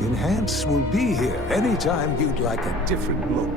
Enhance will be here anytime you'd like a different look.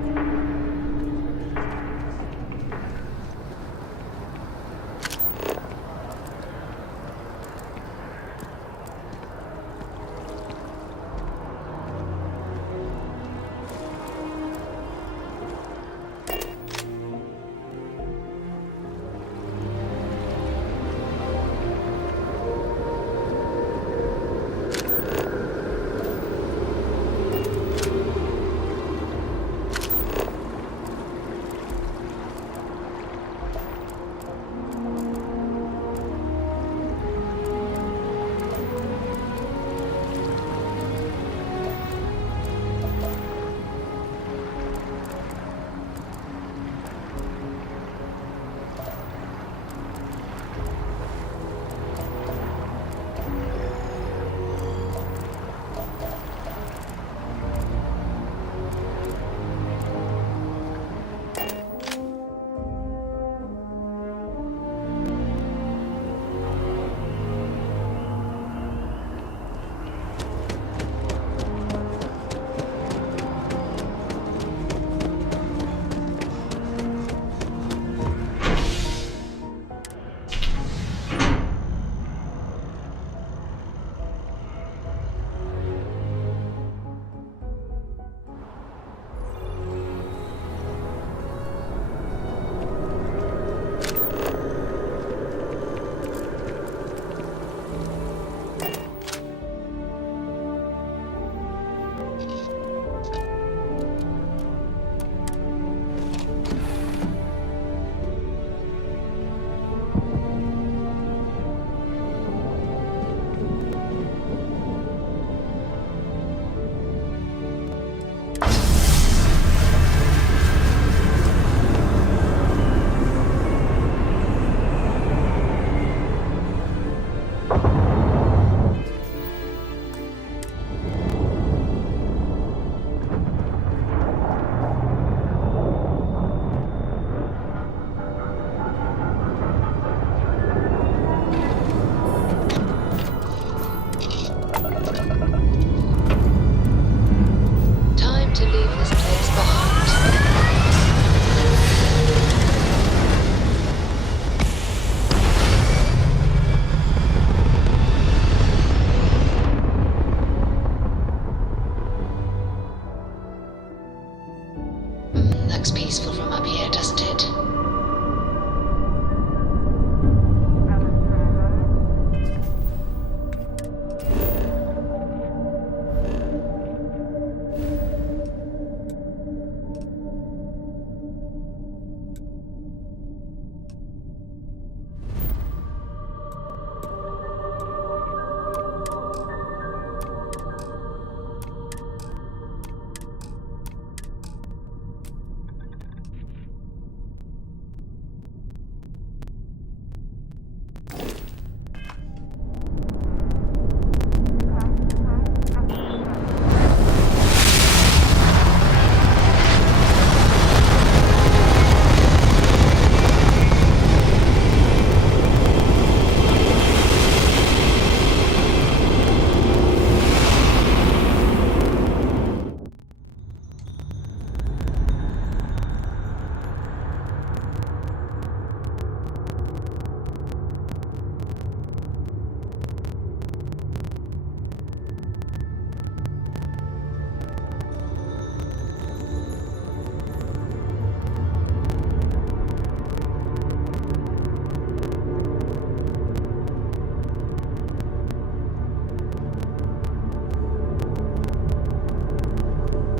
Looks peaceful from up here, doesn't it?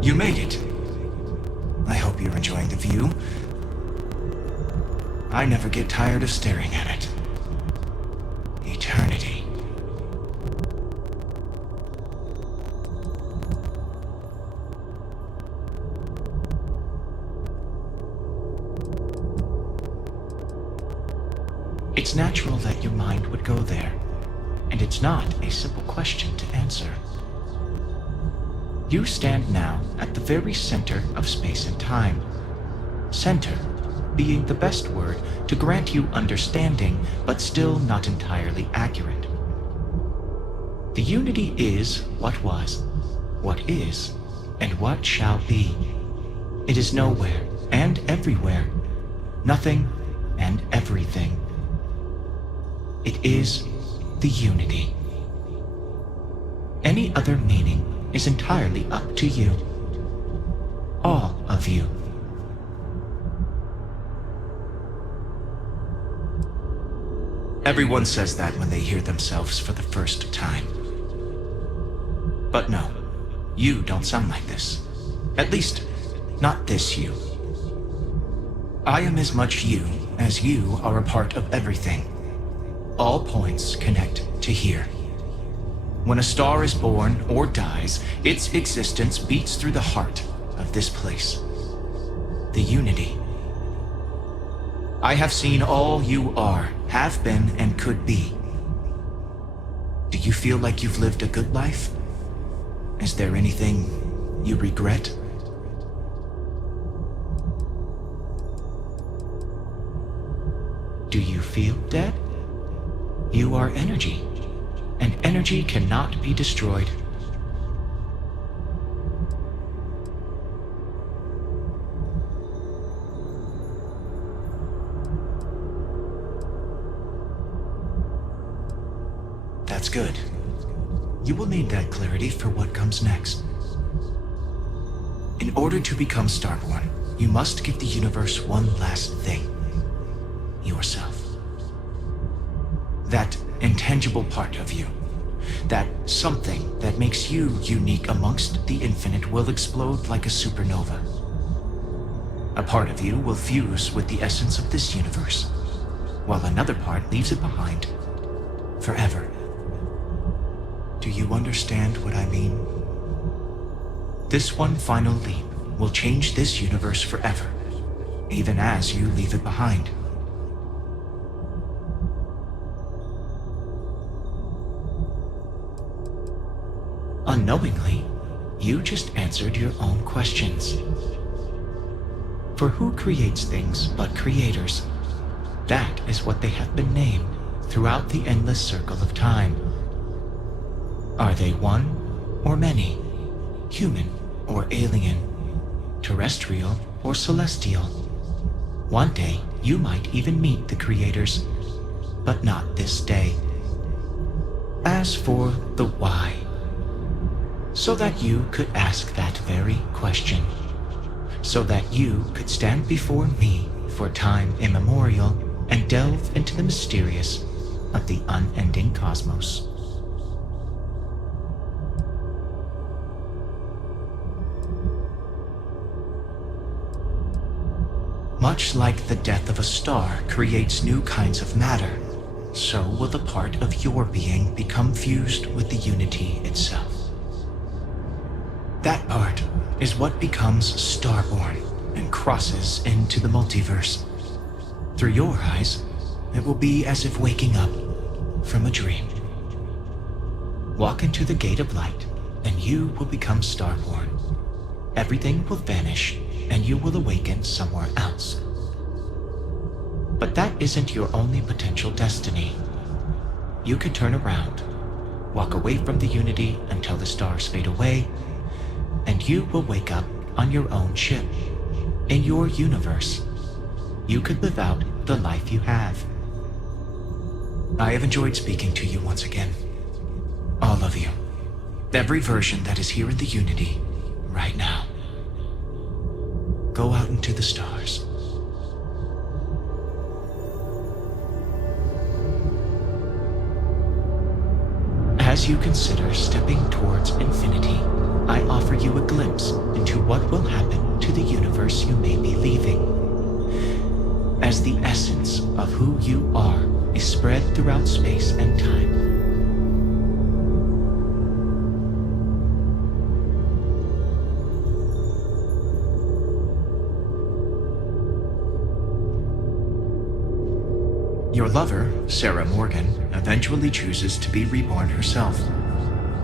You made it. I hope you're enjoying the view. I never get tired of staring at it. Eternity. It's natural that your mind would go there, and it's not a simple question to answer. You stand now at the very center of space and time. Center being the best word to grant you understanding, but still not entirely accurate. The unity is what was, what is, and what shall be. It is nowhere and everywhere, nothing and everything. It is the unity. Any other meaning is entirely up to you. All of you. Everyone says that when they hear themselves for the first time. But no, you don't sound like this. At least, not this you. I am as much you as you are a part of everything. All points connect to here. When a star is born or dies, its existence beats through the heart of this place. The unity. I have seen all you are, have been, and could be. Do you feel like you've lived a good life? Is there anything you regret? Do you feel dead? You are energy, and energy cannot be destroyed. That's good. You will need that clarity for what comes next. In order to become Starborn, you must give the universe one last thing. Yourself. That intangible part of you. That something that makes you unique amongst the infinite will explode like a supernova. A part of you will fuse with the essence of this universe, while another part leaves it behind forever. Do you understand what I mean? This one final leap will change this universe forever, even as you leave it behind. Unknowingly, you just answered your own questions. For who creates things but creators? That is what they have been named throughout the endless circle of time. Are they one or many? Human or alien? Terrestrial or celestial? One day you might even meet the creators, but not this day. As for the why, so that you could ask that very question, so that you could stand before me for time immemorial and delve into the mysterious of the unending cosmos. Much like the death of a star creates new kinds of matter, so will the part of your being become fused with the unity itself. That part is what becomes Starborn and crosses into the multiverse. Through your eyes, it will be as if waking up from a dream. Walk into the gate of light, and you will become Starborn. Everything will vanish, and you will awaken somewhere else. But that isn't your only potential destiny. You could turn around, walk away from the unity until the stars fade away, and you will wake up on your own ship, in your universe. You could live out the life you have. I have enjoyed speaking to you once again. All of you. Every version that is here in the unity, right now. Go out into the stars. As you consider stepping towards infinity, I offer you a glimpse into what will happen to the universe you may be leaving. As the essence of who you are is spread throughout space and time. Your lover, Sarah Morgan, eventually chooses to be reborn herself.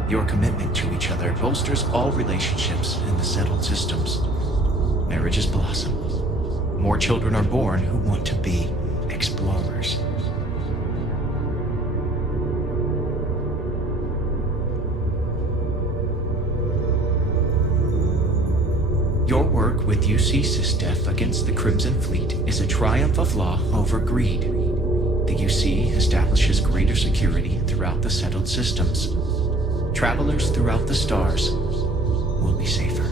Your commitment to each other bolsters all relationships in the settled systems. Marriages blossom. More children are born who want to be explorers. work with UC SysDef against the Crimson Fleet is a triumph of law over greed. The UC establishes greater security throughout the settled systems. Travelers throughout the stars will be safer.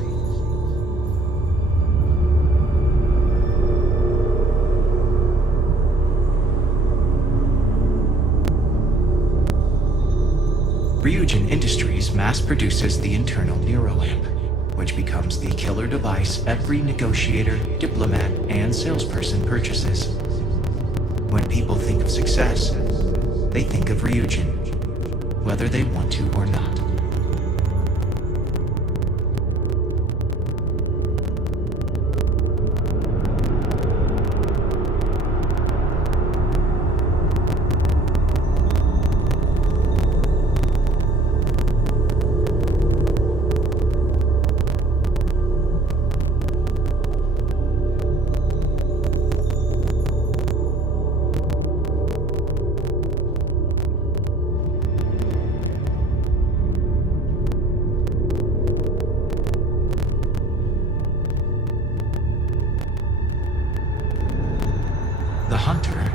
Ryujin Industries mass produces the internal neuroamp, which becomes the killer device every negotiator, diplomat, and salesperson purchases. When people think of success, they think of Ryujin, whether they want to or not.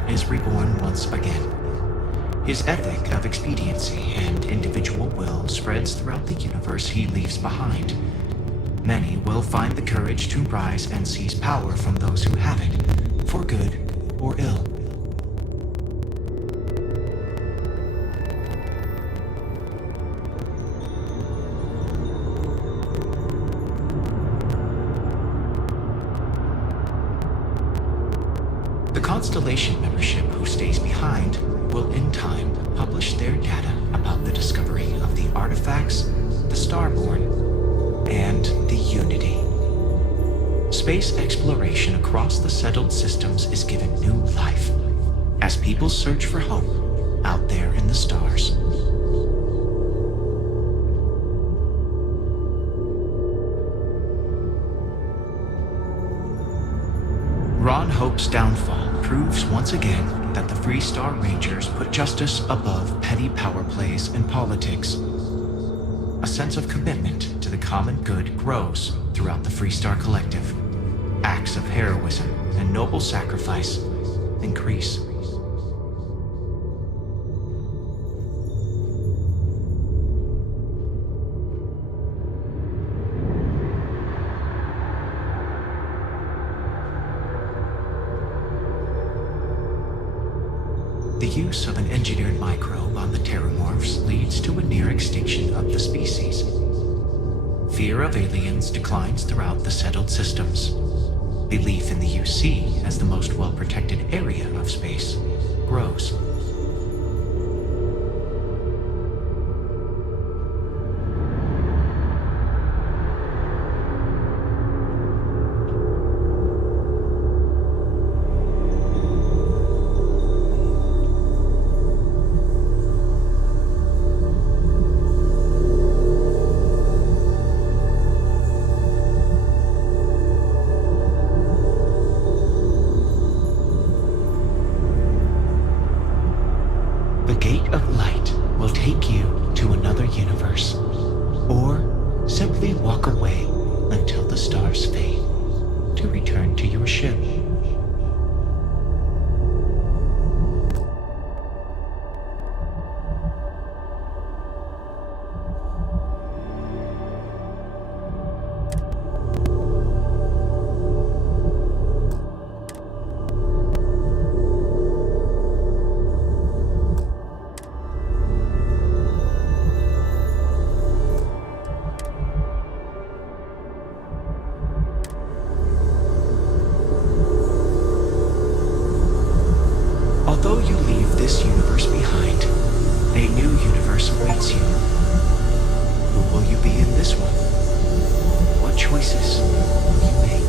Is reborn once again. His ethic of expediency and individual will spreads throughout the universe he leaves behind. Many will find the courage to rise and seize power from those who have it, for good or ill. Constellation membership who stays behind will in time publish their data about the discovery of the artifacts, the Starborn, and the Unity. Space exploration across the settled systems is given new life as people search for hope out there in the stars. Ron Hope's downfall proves once again that the Freestar Rangers put justice above petty power plays and politics. A sense of commitment to the common good grows throughout the Freestar Collective. Acts of heroism and noble sacrifice increase. The use of an engineered microbe on the terramorphs leads to a near extinction of the species. Fear of aliens declines throughout the settled systems. Belief in the UC as the most well-protected area of space grows. The gate of light will take you to another universe, or simply walk away until the stars fade to return to your ship. Although you leave this universe behind, a new universe awaits you. Who will you be in this one? What choices will you make?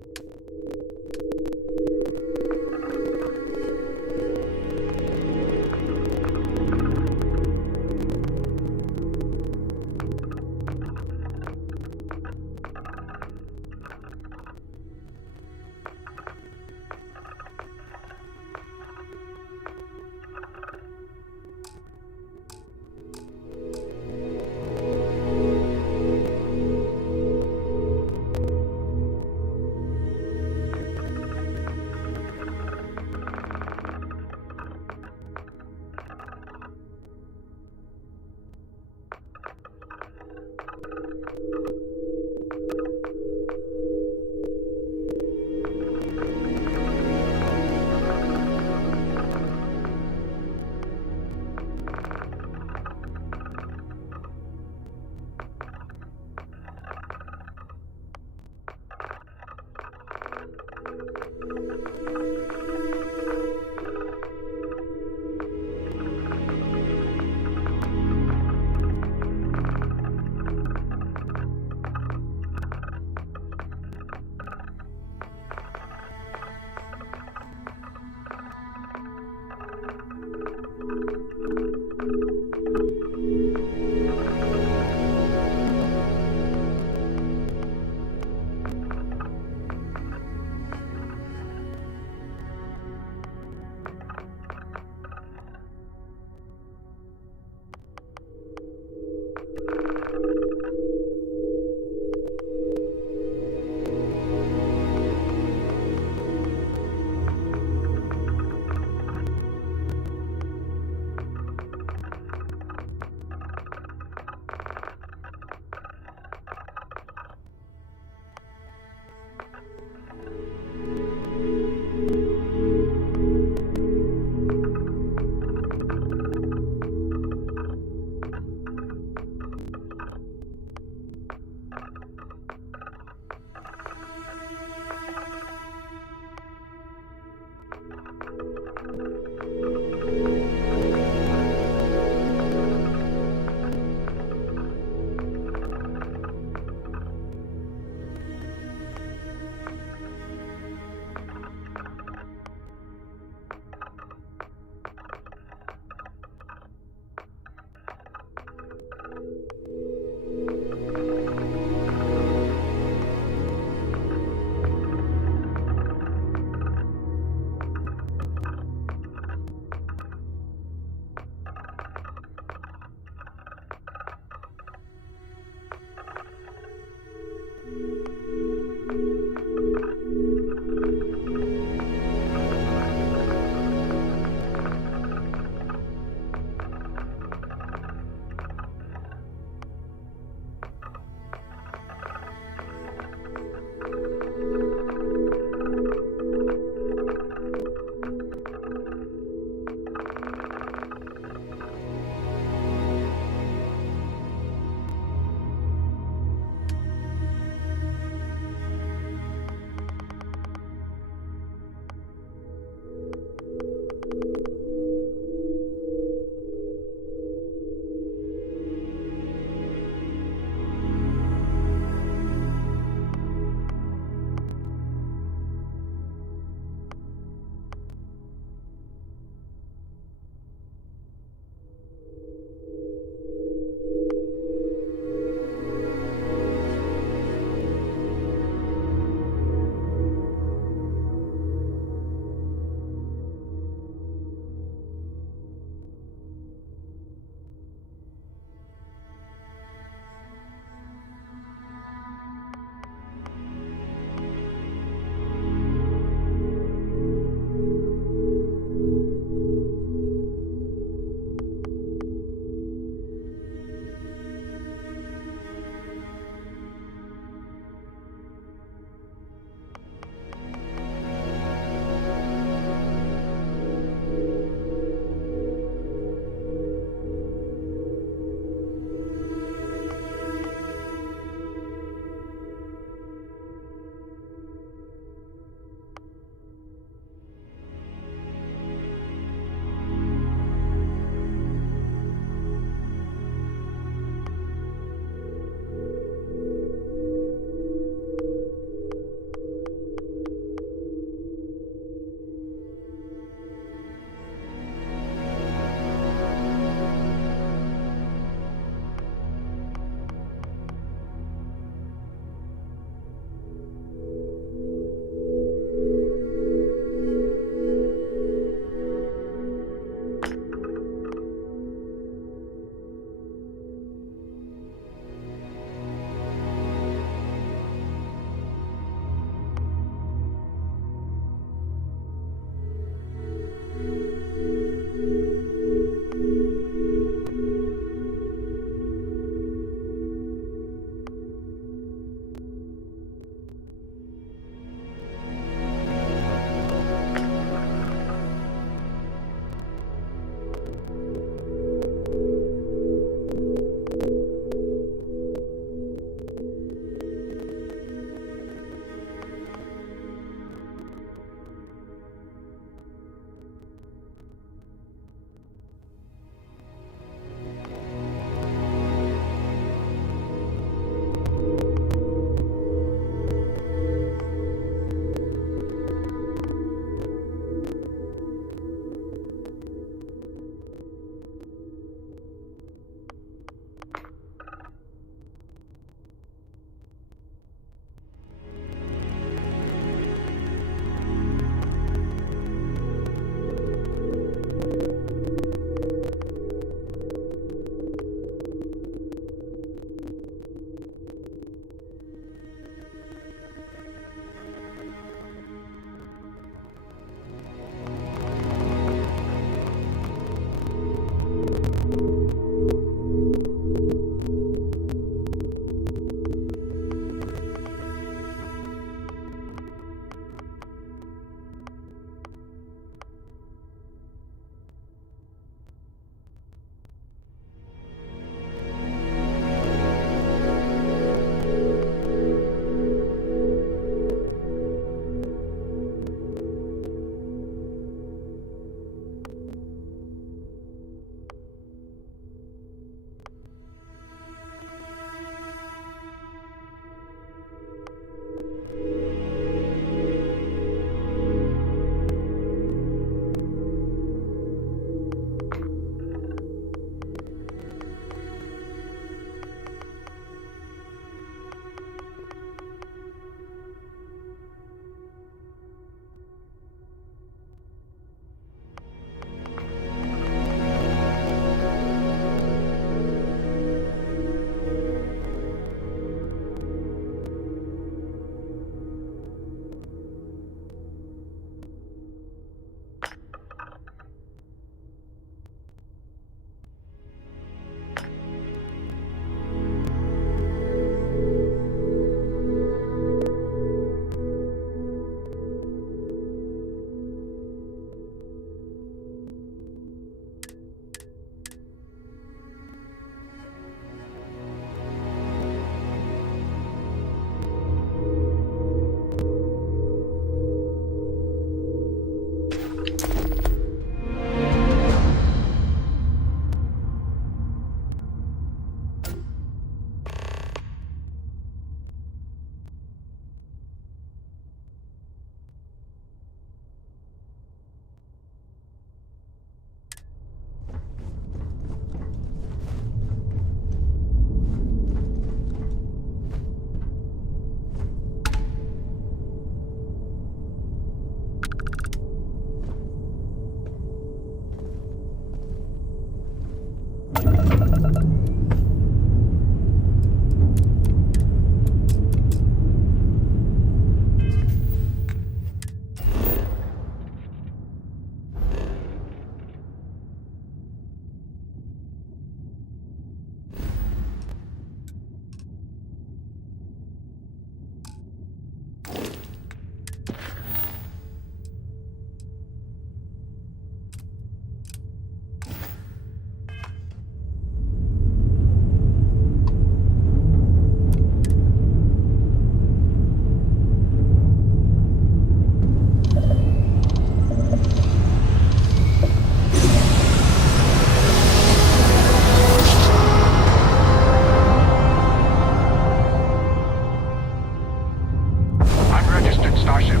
Starship.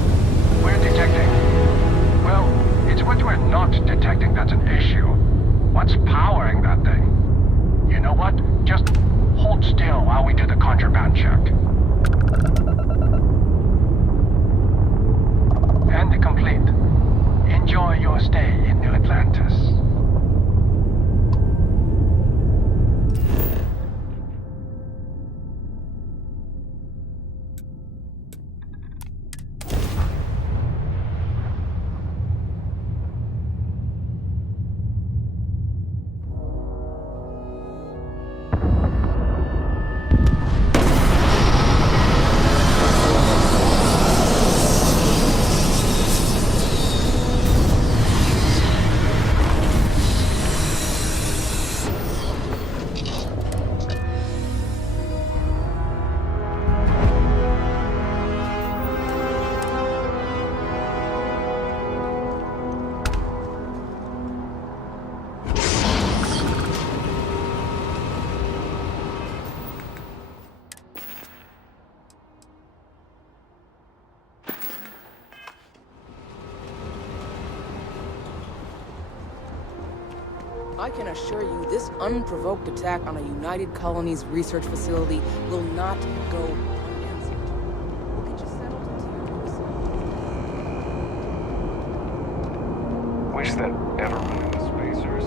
We're detecting... Well, it's what we're not detecting that's an issue. What's powering that thing? You know what? Just hold still while we do the contraband check. And complete. Enjoy your stay in New Atlantis. I can assure you, this unprovoked attack on a United Colonies research facility will not go unanswered. We'll get you settled into your new assignment. Wish that everyone in the spacers,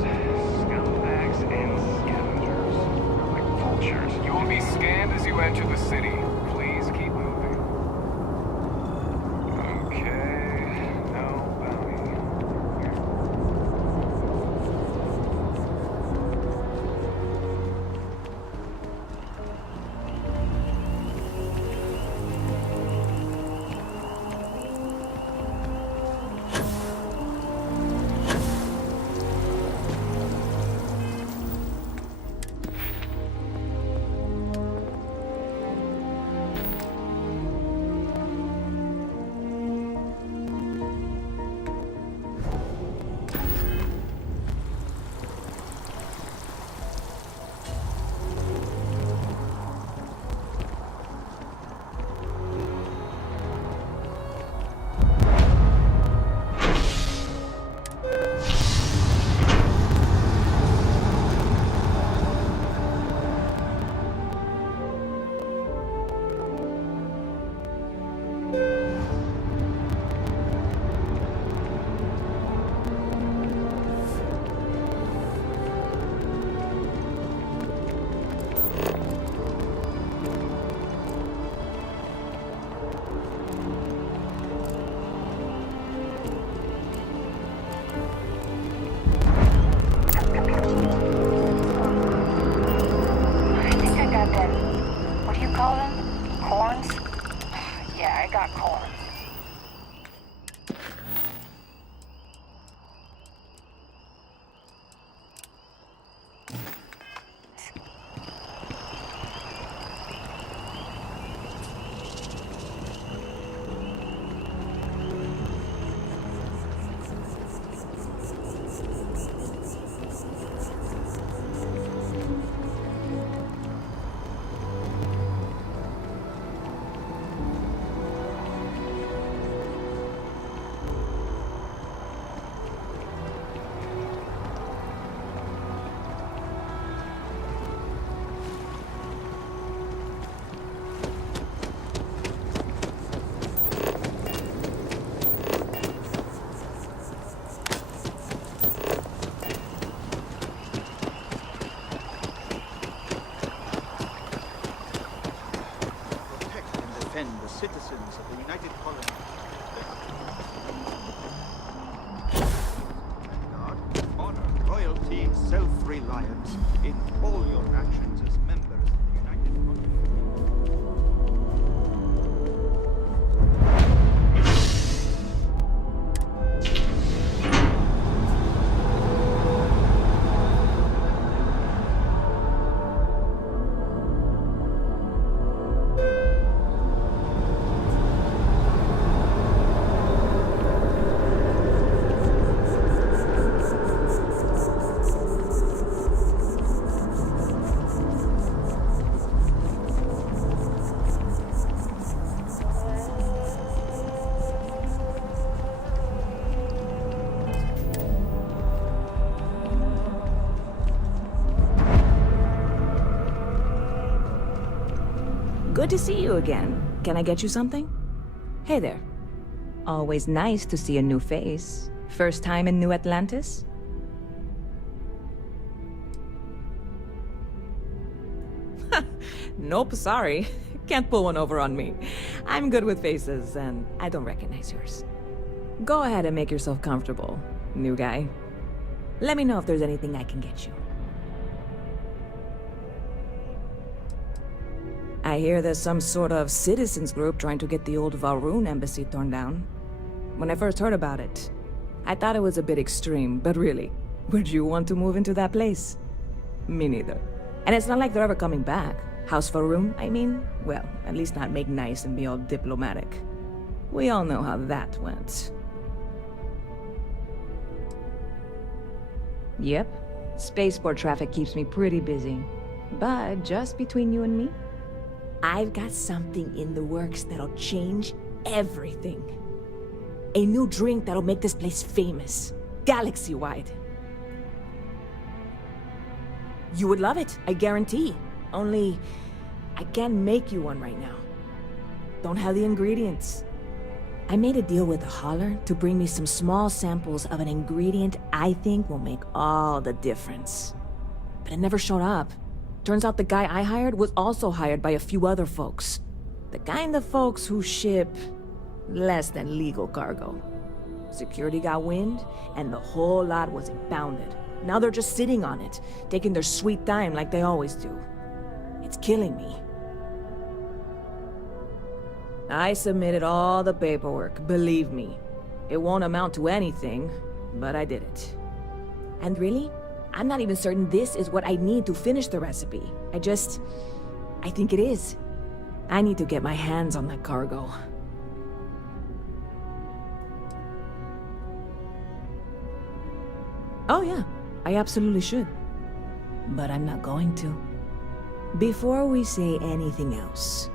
scumbags and scavengers, are like vultures. You will be scanned as you enter the city. Please keep moving. Okay, no bounty. The citizens of the United Colonies. God, honor, loyalty, self-reliance in all your actions as members of the United Colonies. Good to see you again. Can I get you something? Hey there. Always nice to see a new face. First time in New Atlantis? Nope, sorry. Can't pull one over on me. I'm good with faces, and I don't recognize yours. Go ahead and make yourself comfortable, new guy. Let me know if there's anything I can get you. I hear there's some sort of citizens group trying to get the old Varun embassy torn down. When I first heard about it, I thought it was a bit extreme, but really, would you want to move into that place? Me neither. And it's not like they're ever coming back. House Varun, I mean? Well, at least not make nice and be all diplomatic. We all know how that went. Yep. Spaceport traffic keeps me pretty busy. But just between you and me, I've got something in the works that'll change everything. A new drink that'll make this place famous. Galaxy-wide. You would love it, I guarantee. Only, I can't make you one right now. Don't have the ingredients. I made a deal with a hauler to bring me some small samples of an ingredient I think will make all the difference. But it never showed up. Turns out the guy I hired was also hired by a few other folks. The kind of folks who ship less than legal cargo. Security got wind, and the whole lot was impounded. Now they're just sitting on it, taking their sweet time like they always do. It's killing me. I submitted all the paperwork, believe me. It won't amount to anything, but I did it. And really, I'm not even certain this is what I need to finish the recipe. I think it is. I need to get my hands on that cargo. Oh yeah, I absolutely should. But I'm not going to. Before we say anything else,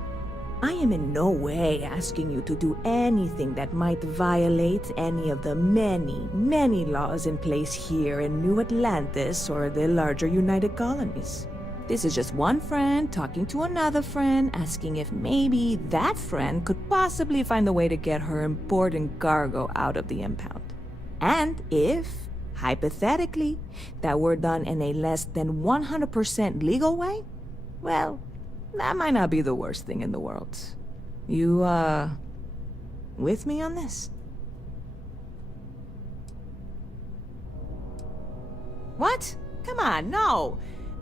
I am in no way asking you to do anything that might violate any of the many, many laws in place here in New Atlantis or the larger United Colonies. This is just one friend talking to another friend, asking if maybe that friend could possibly find a way to get her important cargo out of the impound. And if, hypothetically, that were done in a less than 100% legal way, well, that might not be the worst thing in the world. You, with me on this? What? Come on, no!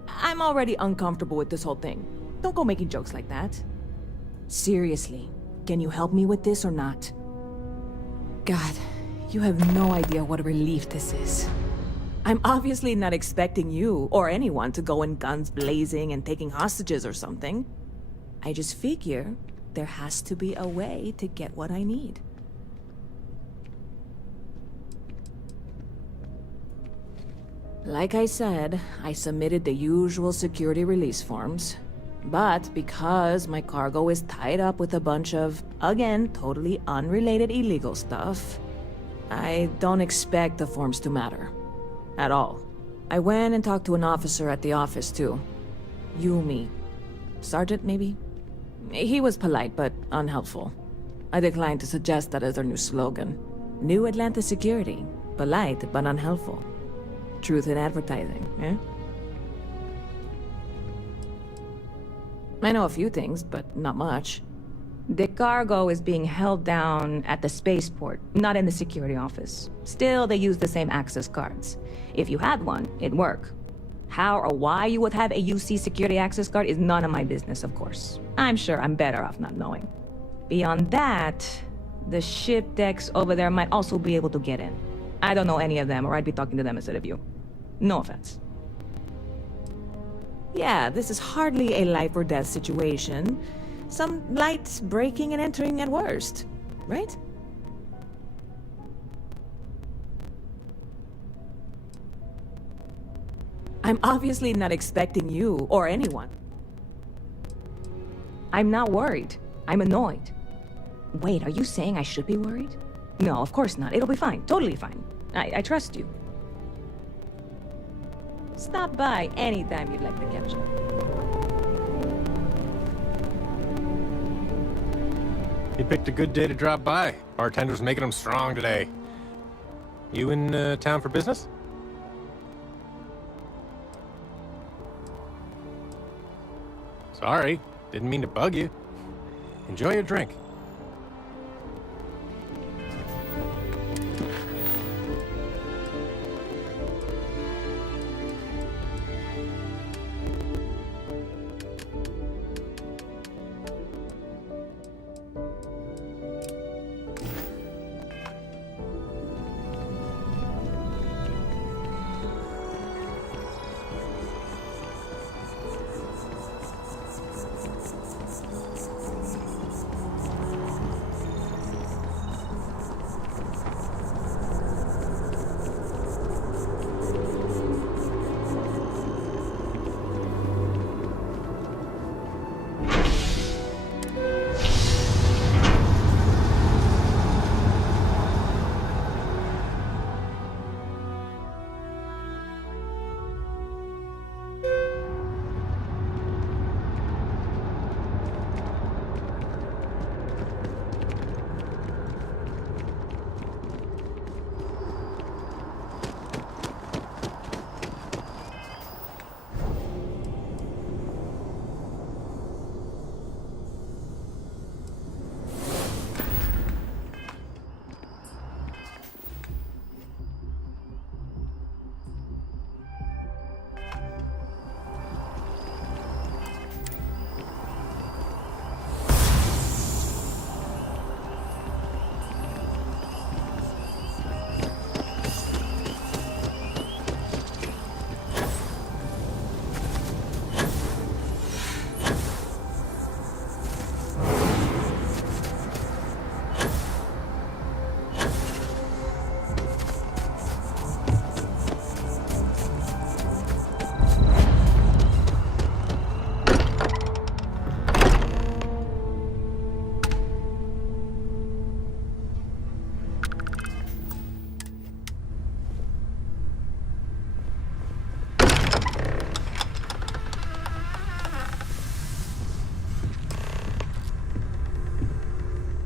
I'm already uncomfortable with this whole thing. Don't go making jokes like that. Seriously, can you help me with this or not? God, you have no idea what a relief this is. I'm obviously not expecting you or anyone to go in guns blazing and taking hostages or something. I just figure there has to be a way to get what I need. Like I said, I submitted the usual security release forms. But because my cargo is tied up with a bunch of, again, totally unrelated illegal stuff, I don't expect the forms to matter. At all. I went and talked to an officer at the office, too. Yumi. Sergeant, maybe? He was polite, but unhelpful. I declined to suggest that as their new slogan. New Atlantis Security. Polite, but unhelpful. Truth in advertising, eh? I know a few things, but not much. The cargo is being held down at the spaceport, not in the security office. Still, they use the same access cards. If you had one, it'd work. How or why you would have a UC security access card is none of my business, of course. I'm sure I'm better off not knowing. Beyond that, the ship decks over there might also be able to get in. I don't know any of them, or I'd be talking to them instead of you. No offense. Yeah, this is hardly a life or death situation. Some light breaking and entering at worst, right? I'm obviously not expecting you or anyone. I'm not worried. I'm annoyed. Wait, are you saying I should be worried? No, of course not. It'll be fine. Totally fine. I trust you. Stop by anytime you'd like to catch up. He picked a good day to drop by. Bartender's making him strong today. You in town for business? Sorry, didn't mean to bug you. Enjoy your drink.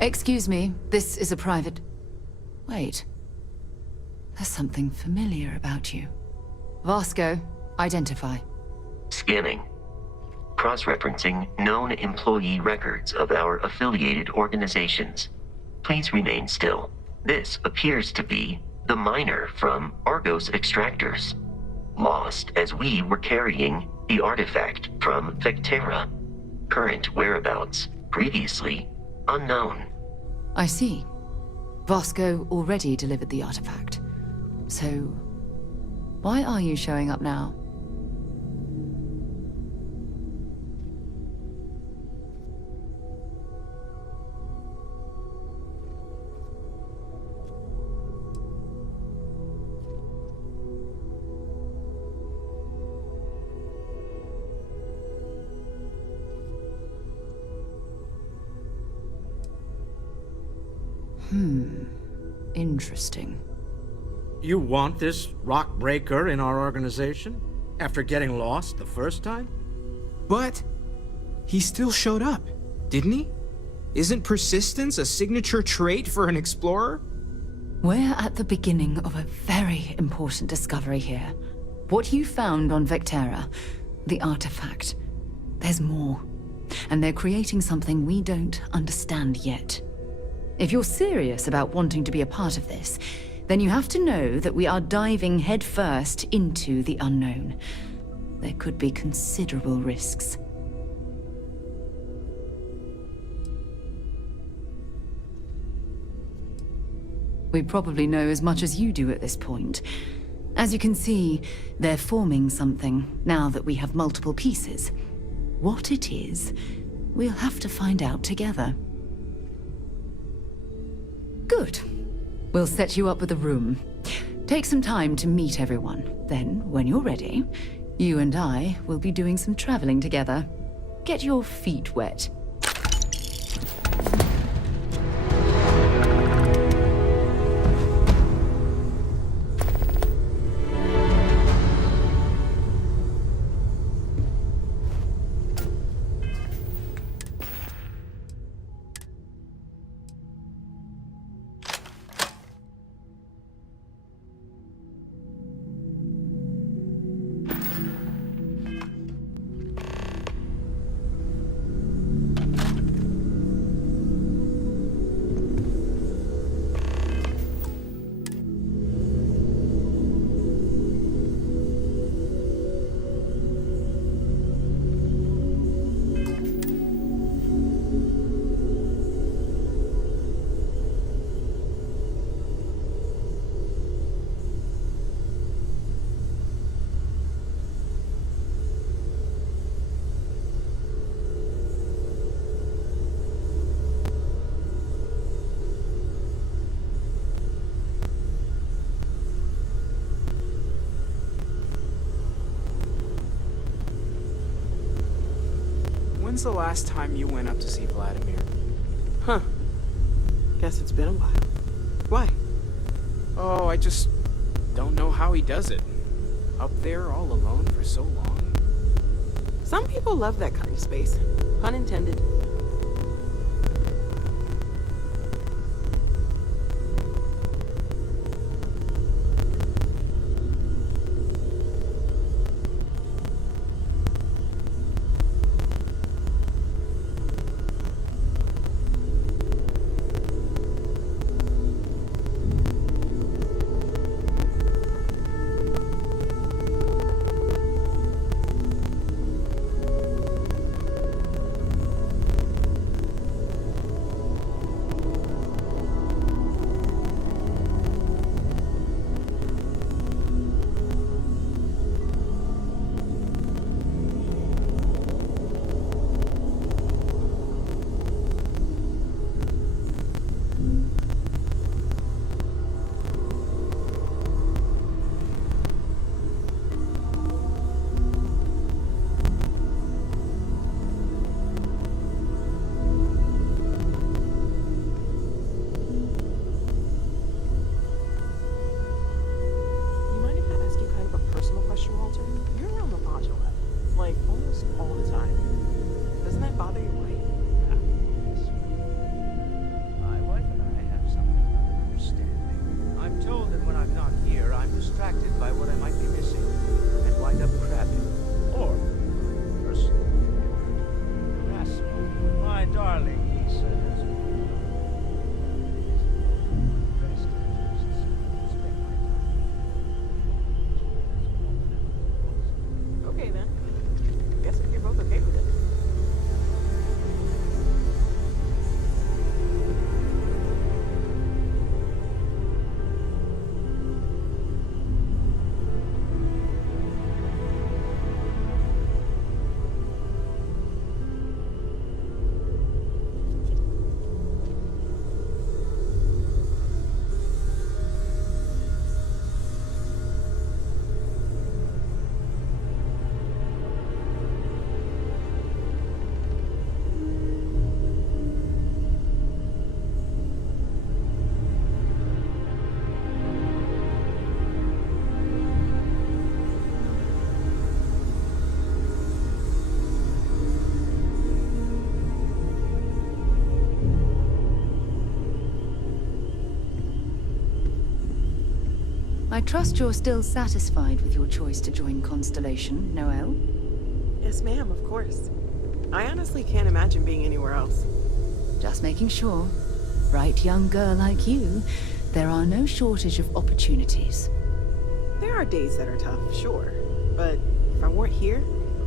Excuse me, this is a private... Wait. There's something familiar about you. Vasco, identify. Scanning. Cross-referencing known employee records of our affiliated organizations. Please remain still. This appears to be the miner from Argos Extractors. Lost as we were carrying the artifact from Vectera. Current whereabouts, previously unknown. I see. Vasco already delivered the artifact. So, why are you showing up now? Interesting. You want this rock breaker in our organization? After getting lost the first time? But he still showed up, didn't he? Isn't persistence a signature trait for an explorer? We're at the beginning of a very important discovery here. What you found on Vectera, the artifact. There's more. And they're creating something we don't understand yet. If you're serious about wanting to be a part of this, then you have to know that we are diving headfirst into the unknown. There could be considerable risks. We probably know as much as you do at this point. As you can see, they're forming something now that we have multiple pieces. What it is, we'll have to find out together. Good. We'll set you up with a room. Take some time to meet everyone. Then, when you're ready, you and I will be doing some traveling together. Get your feet wet. when's the last time you went up to see Vladimir? Huh. Guess it's been a while. Why? Oh, I just don't know how he does it. Up there all alone for so long. Some people love that kind of space. Pun intended. I trust you're still satisfied with your choice to join Constellation, Noelle? Yes, ma'am, of course. I honestly can't imagine being anywhere else. Just making sure. Bright young girl like you, there are no shortage of opportunities. There are days that are tough, sure. But if I weren't here,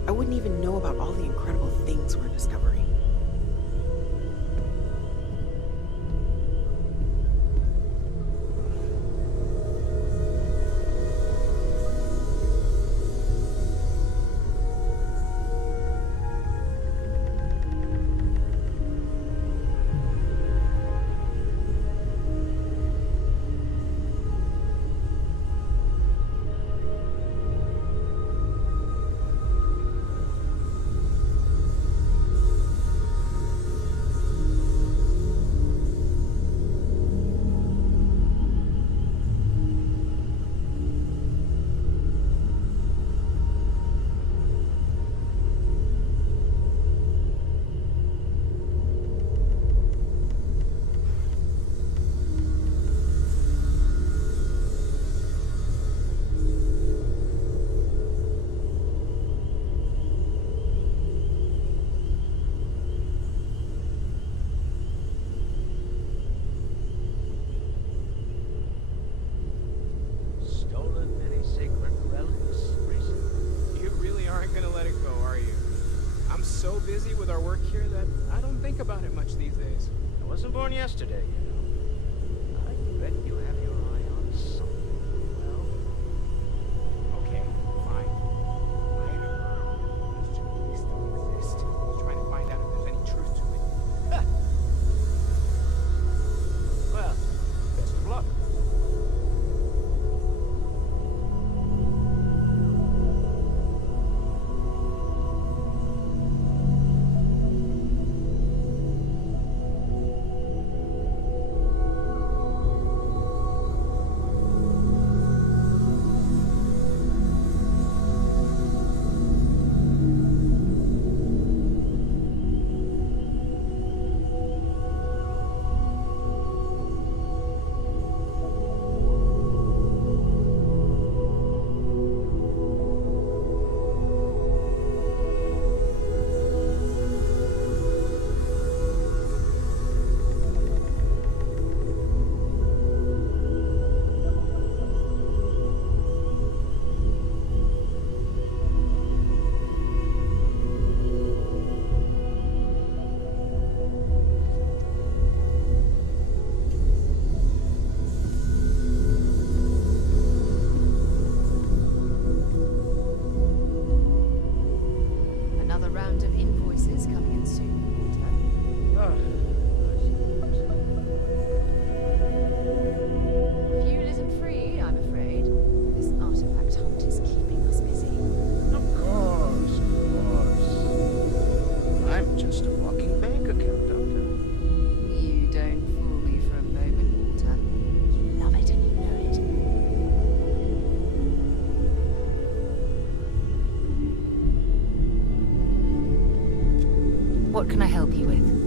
I wouldn't even know about all the incredible things we're discovering. So busy with our work here that I don't think about it much these days. I wasn't born yesterday, you know. I bet you have your eye on something. Well, okay, fine. I know these two still exist. Trying to find out if there's any truth to it. Well, best of luck. What can I help you with?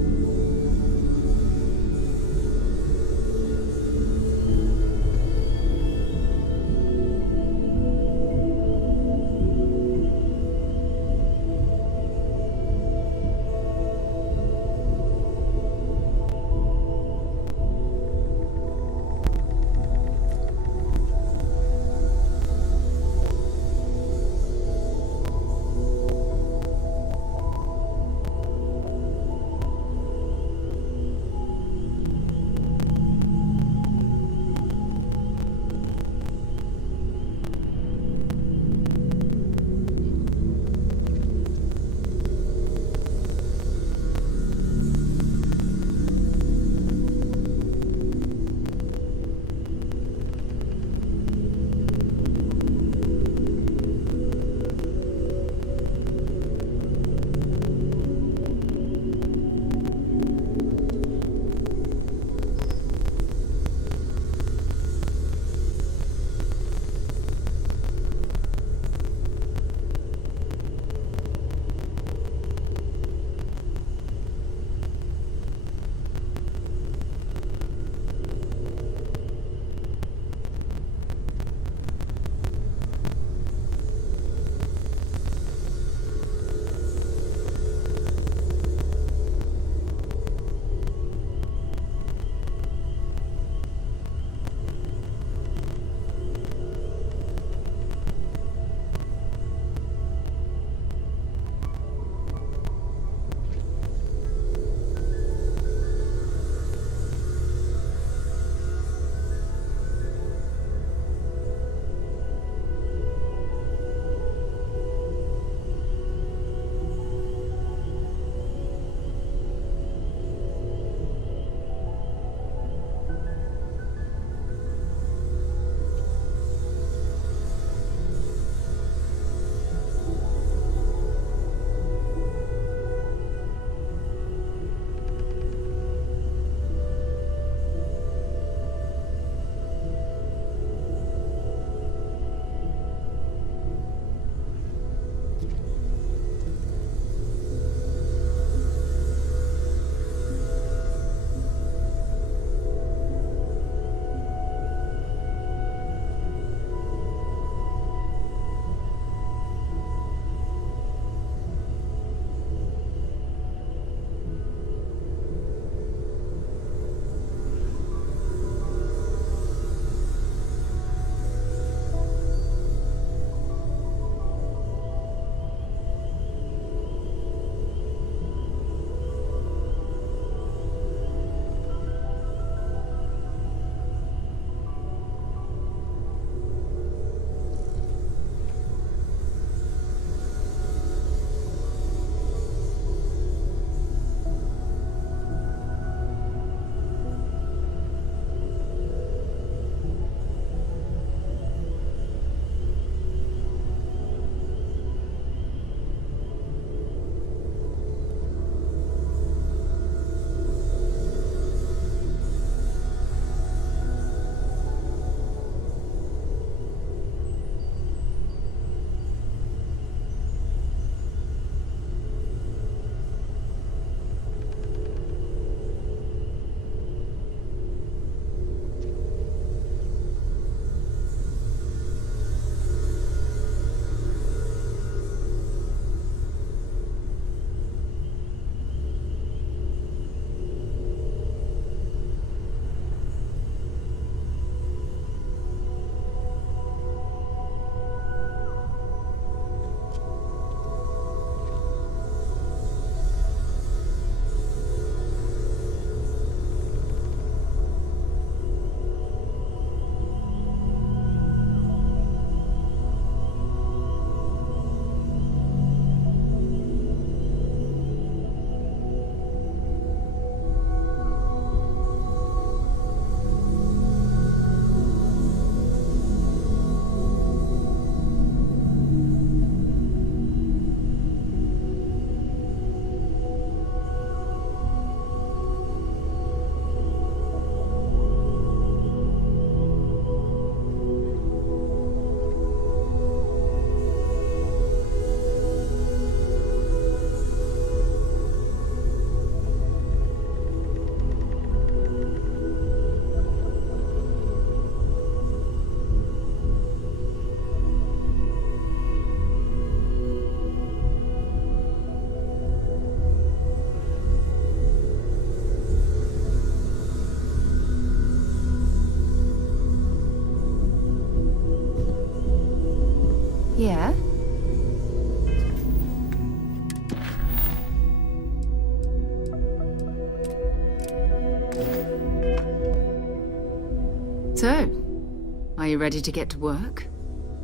So, are you ready to get to work?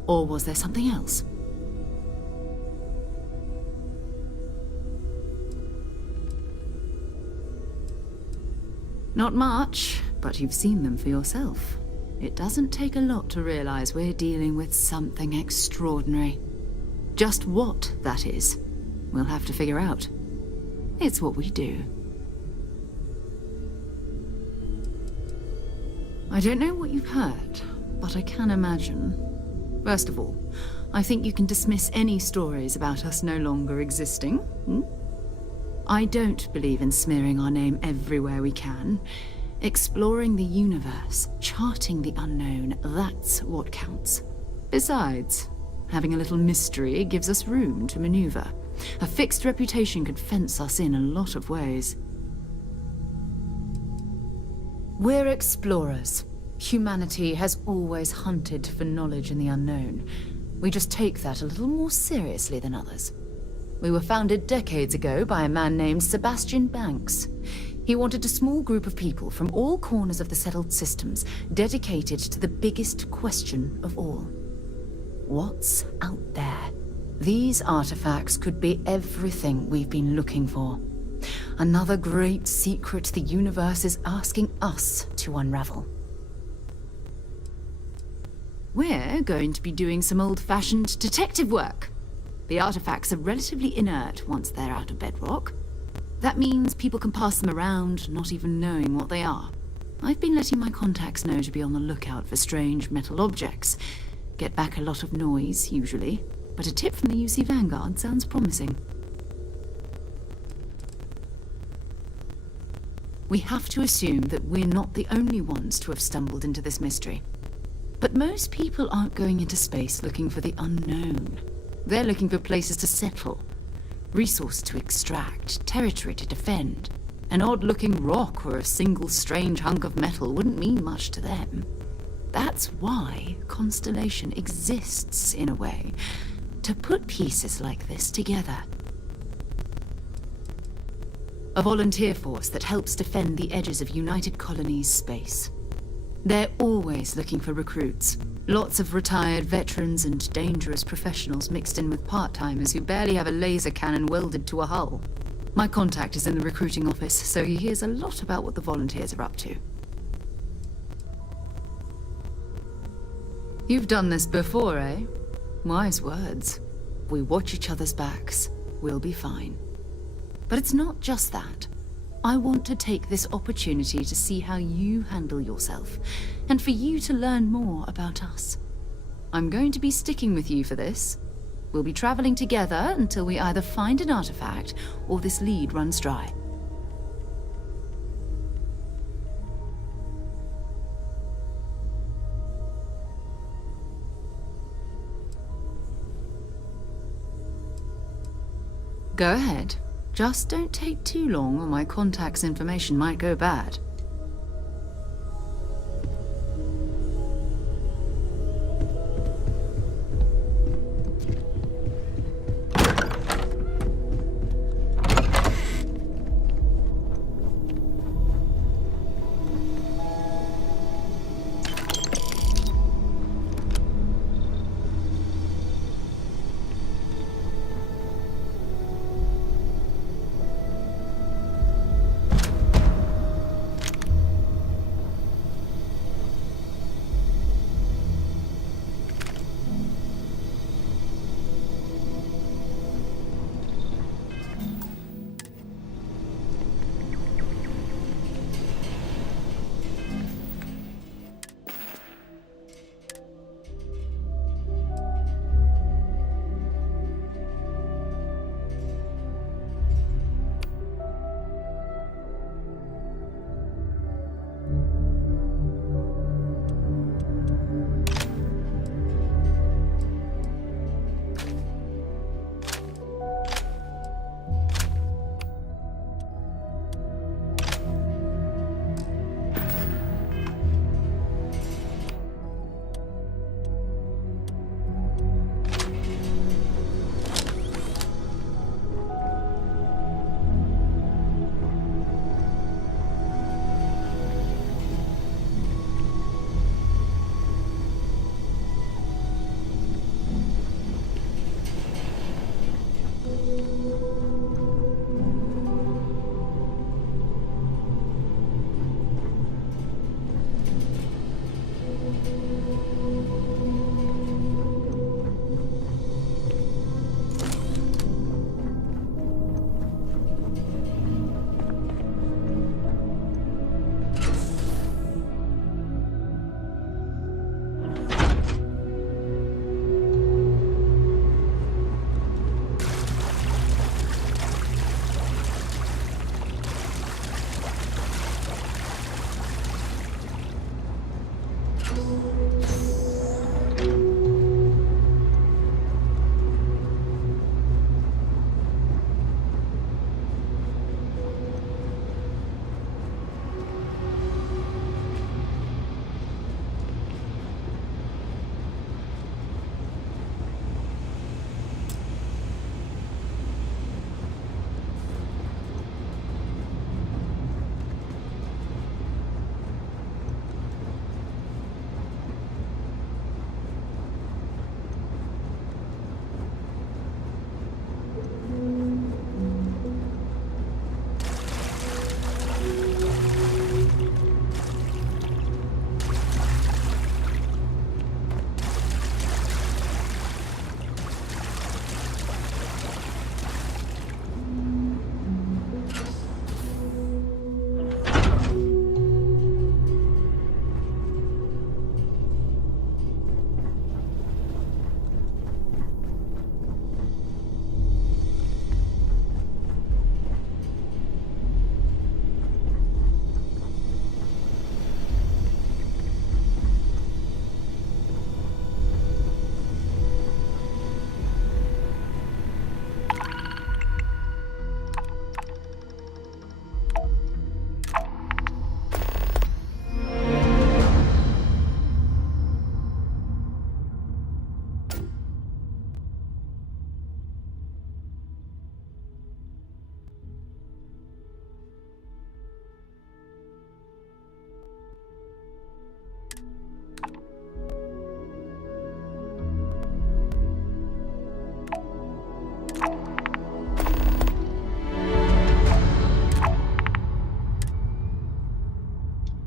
Or was there something else? Not much, but you've seen them for yourself. It doesn't take a lot to realize we're dealing with something extraordinary. Just what that is, we'll have to figure out. It's what we do. I don't know what you've heard, but I can imagine. First of all, I think you can dismiss any stories about us no longer existing. I don't believe in smearing our name everywhere we can. Exploring the universe, charting the unknown, that's what counts. Besides, having a little mystery gives us room to maneuver. A fixed reputation could fence us in a lot of ways. We're explorers. Humanity has always hunted for knowledge in the unknown. We just take that a little more seriously than others. We were founded decades ago by a man named Sebastian Banks. He wanted a small group of people from all corners of the settled systems dedicated to the biggest question of all. What's out there? These artifacts could be everything we've been looking for. Another great secret the universe is asking us to unravel. We're going to be doing some old-fashioned detective work. The artifacts are relatively inert once they're out of bedrock. That means people can pass them around, not even knowing what they are. I've been letting my contacts know to be on the lookout for strange metal objects. Get back a lot of noise, usually, but a tip from the UC Vanguard sounds promising. We have to assume that we're not the only ones to have stumbled into this mystery. But most people aren't going into space looking for the unknown. They're looking for places to settle, resources to extract, territory to defend. An odd-looking rock or a single strange hunk of metal wouldn't mean much to them. That's why Constellation exists, in a way, to put pieces like this together. A volunteer force that helps defend the edges of United Colonies space. They're always looking for recruits. Lots of retired veterans and dangerous professionals mixed in with part-timers who barely have a laser cannon welded to a hull. My contact is in the recruiting office, so he hears a lot about what the volunteers are up to. You've done this before, eh? Wise words. We watch each other's backs. We'll be fine. But it's not just that. I want to take this opportunity to see how you handle yourself, and for you to learn more about us. I'm going to be sticking with you for this. We'll be traveling together until we either find an artifact or this lead runs dry. Go ahead. Just don't take too long or my contact's information might go bad.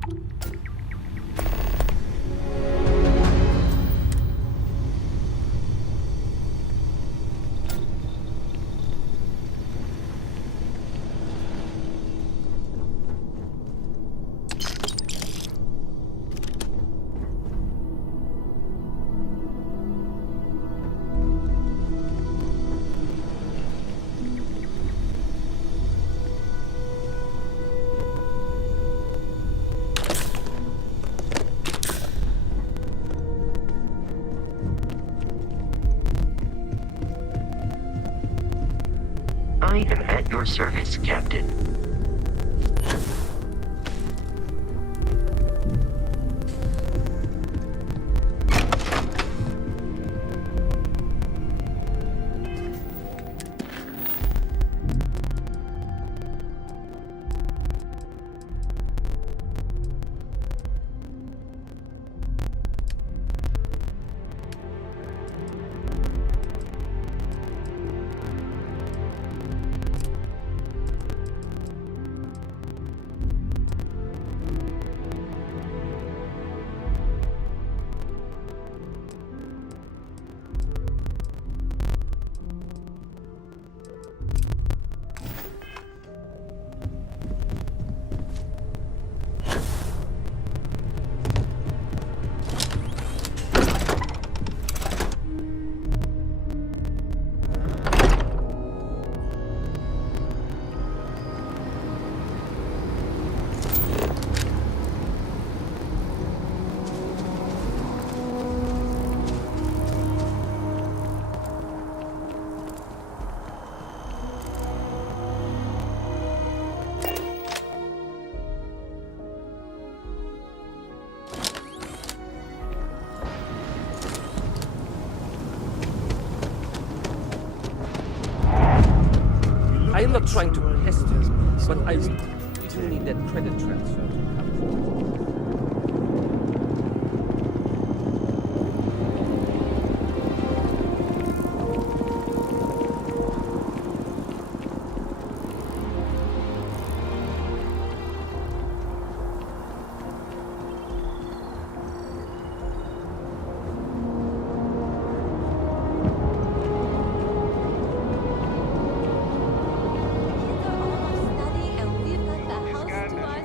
I am at your service, Captain. I'm not trying to pest you, but I do need that credit transfer to come forward.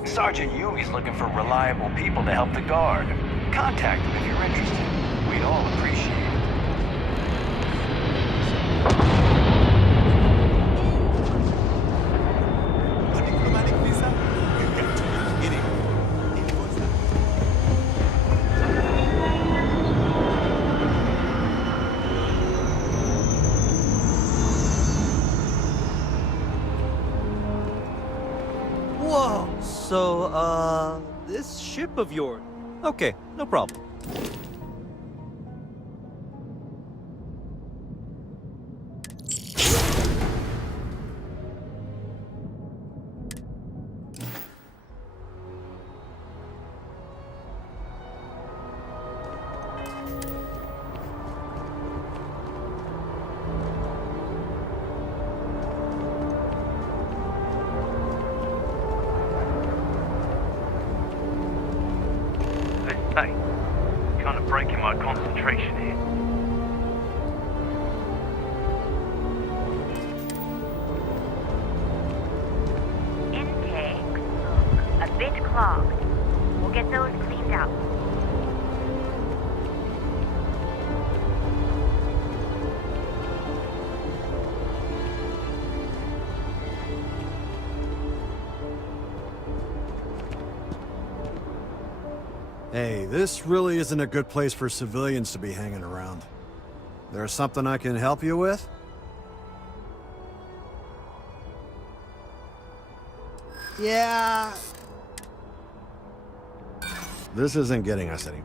Sergeant Yumi's looking for reliable people to help the guard. Contact him if you're interested. We'd all appreciate it. A diplomatic visa? You got to be kidding me. Invoice that. Whoa! So, this ship of yours. Okay, no problem. Hey, kind of breaking my concentration here. Intake, a bit clogged. We'll get those cleaned out. Hey, this really isn't a good place for civilians to be hanging around. There's something I can help you with? Yeah. This isn't getting us any.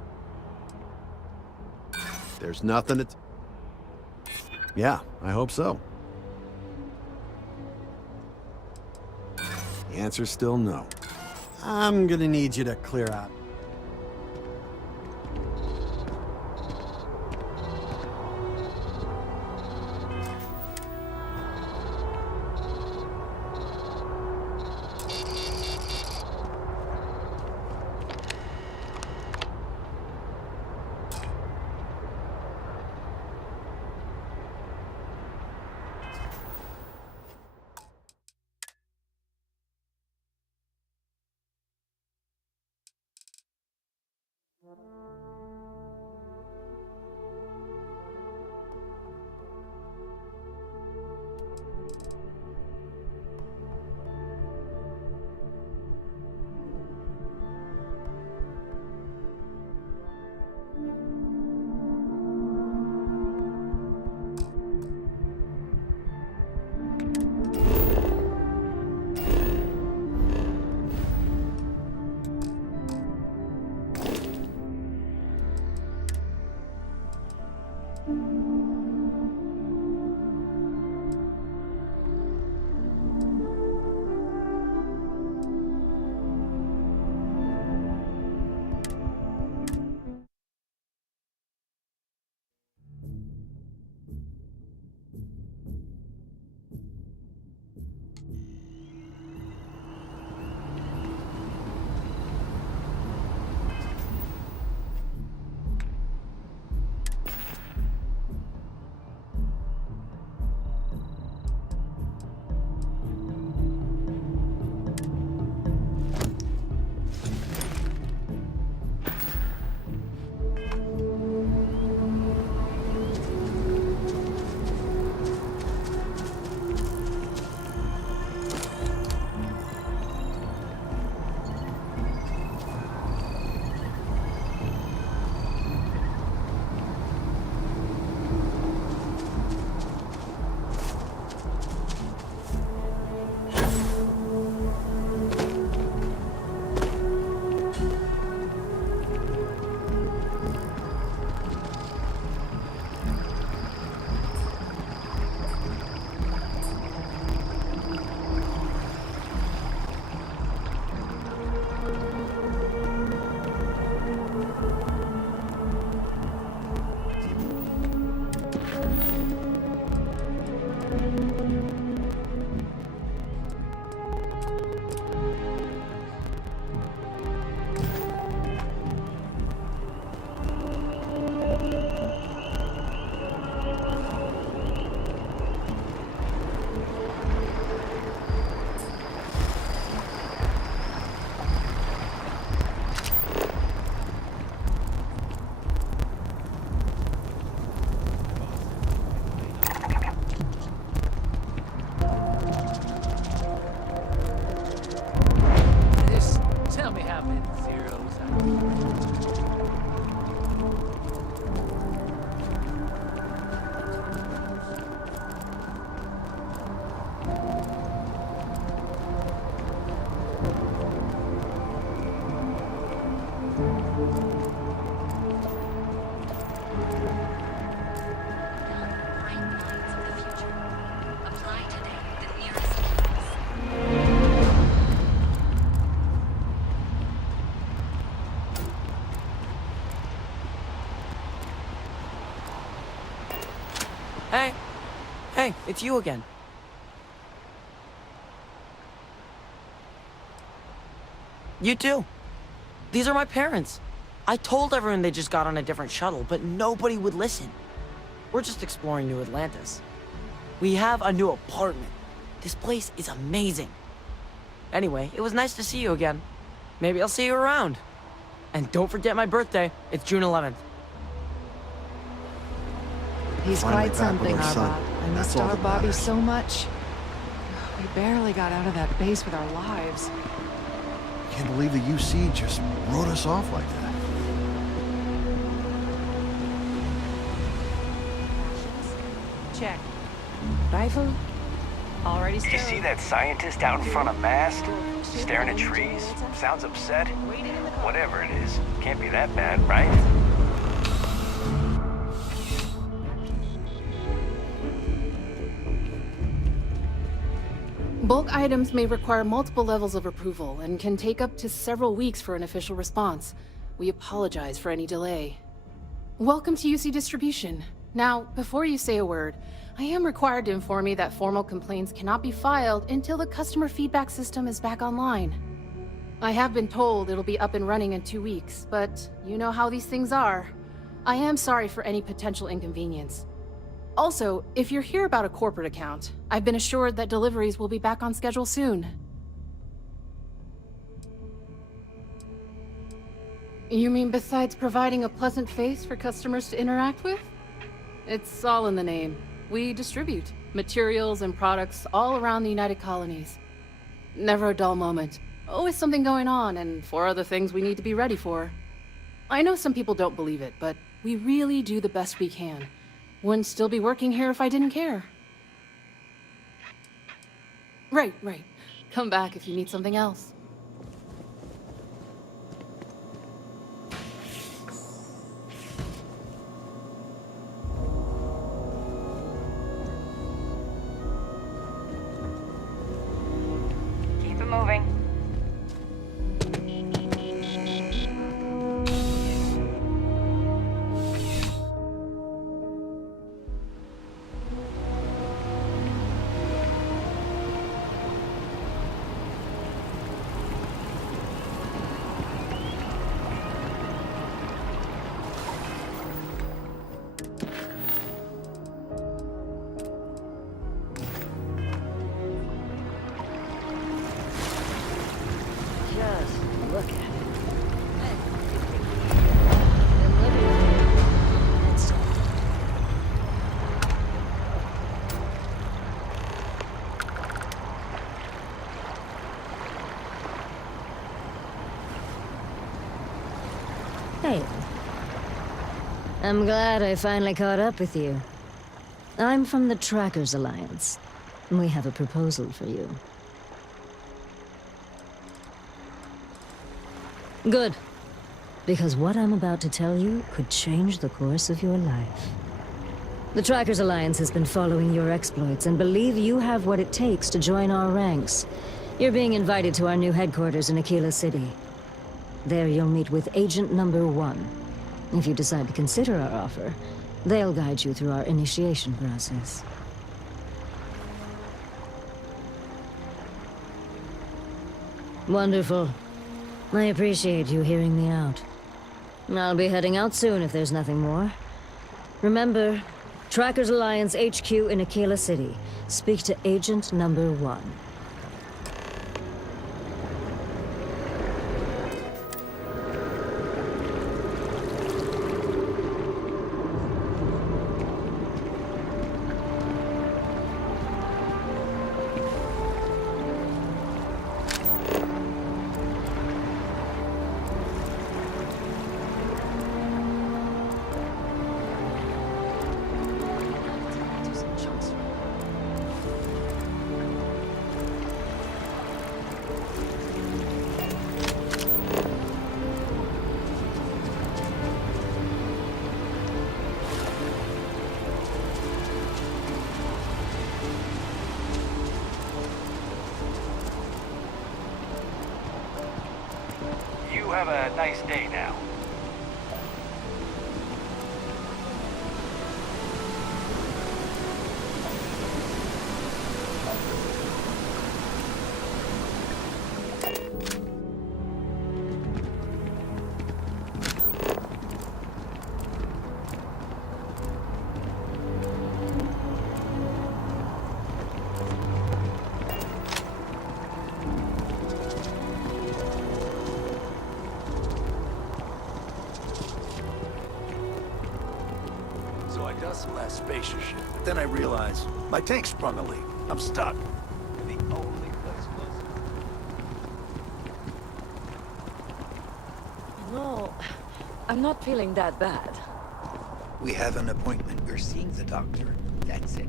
There's nothing to... Yeah, I hope so. The answer's still no. I'm gonna need you to clear out. Hey, it's you again. You too. These are my parents. I told everyone they just got on a different shuttle, but nobody would listen. We're just exploring New Atlantis. We have a new apartment. This place is amazing. Anyway, it was nice to see you again. Maybe I'll see you around. And don't forget my birthday. It's June 11th. He's Finally quite back with something, our son. Arbot. I miss That's all our that Bobby matters. so much. We barely got out of that base with our lives. Can't believe the UC just wrote us off like that. Check. Rifle? Already You see that scientist out in front of mast? Staring at trees? Sounds upset? Whatever it is, can't be that bad, right? Bulk items may require multiple levels of approval and can take up to several weeks for an official response. We apologize for any delay. Welcome to UC Distribution. Now, before you say a word, I am required to inform you that formal complaints cannot be filed until the customer feedback system is back online. I have been told it'll be up and running in 2 weeks, but you know how these things are. I am sorry for any potential inconvenience. Also, if you're here about a corporate account, I've been assured that deliveries will be back on schedule soon. You mean besides providing a pleasant face for customers to interact with? It's all in the name. We distribute materials and products all around the United Colonies. Never a dull moment. Always something going on, and 4 other things we need to be ready for. I know some people don't believe it, but we really do the best we can. Wouldn't still be working here if I didn't care. Right. Come back if you need something else. Keep it moving. Just look at it. Hey. I'm glad I finally caught up with you. I'm from the Trackers Alliance. We have a proposal for you. Good. Because what I'm about to tell you could change the course of your life. The Trackers Alliance has been following your exploits and believe you have what it takes to join our ranks. You're being invited to our new headquarters in Aquila City. There you'll meet with Agent Number 1. If you decide to consider our offer, they'll guide you through our initiation process. Wonderful. I appreciate you hearing me out. I'll be heading out soon if there's nothing more. Remember, Trackers Alliance HQ in Aquila City. Speak to Agent Number 1. You have a nice day now. So I dust the last spacer ship, but then I realized my tank sprung a leak. I'm stuck. The only place close. No, I'm not feeling that bad. We have an appointment. We're seeing the doctor. That's it.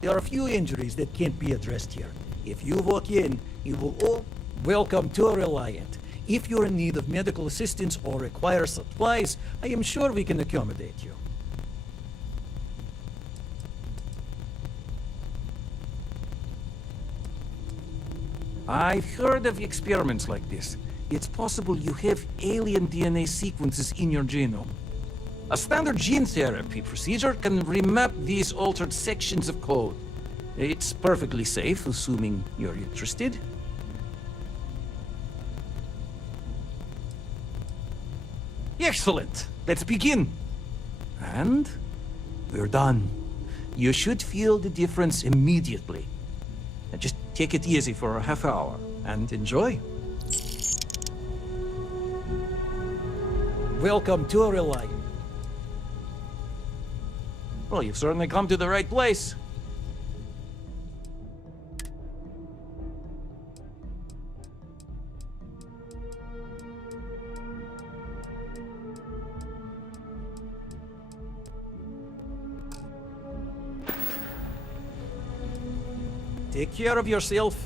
There are a few injuries that can't be addressed here. If you walk in, you will all welcome to Reliant. If you're in need of medical assistance or require supplies, I am sure we can accommodate you. I've heard of experiments like this. It's possible you have alien DNA sequences in your genome. A standard gene therapy procedure can remap these altered sections of code. It's perfectly safe, assuming you're interested. Excellent! Let's begin! And we're done. You should feel the difference immediately. And just take it easy for a half hour and enjoy. Welcome to real life. Well, you've certainly come to the right place. Take care of yourself.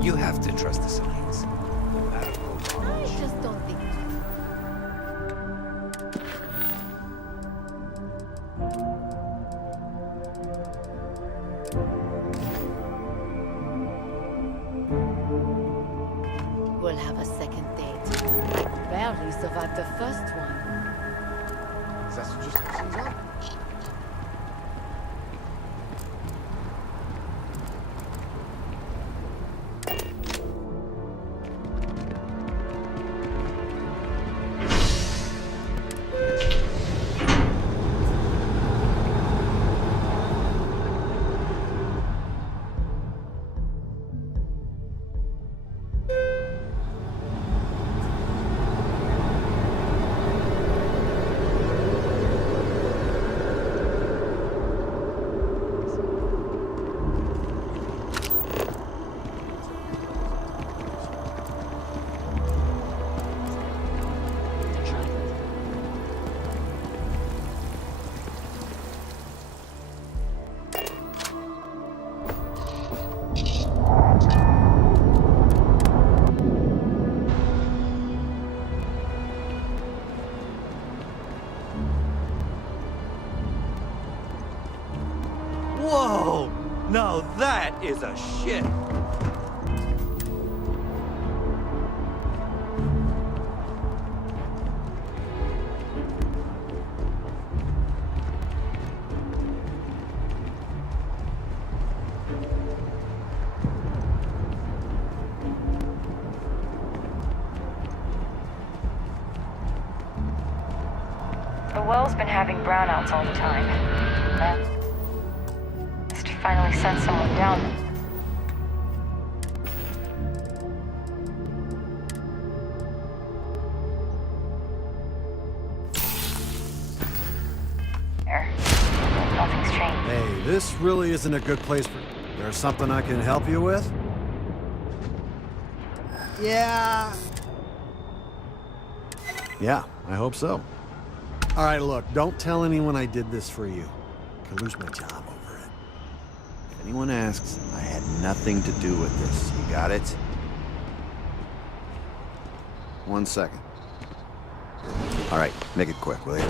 You have to trust the science. No matter what. I just don't think. We'll have a second date. I barely survived the first one. That's just things up. Whoa! Now that is a shit! The well's been having brownouts all the time. Must finally sent someone down. There. Nothing's changed. Hey, this really isn't a good place for... There's something I can help you with? Yeah. Yeah, I hope so. All right, look, don't tell anyone I did this for you. I could lose my job over it. If anyone asks, I had nothing to do with this. You got it? 1 second. All right, make it quick, will you?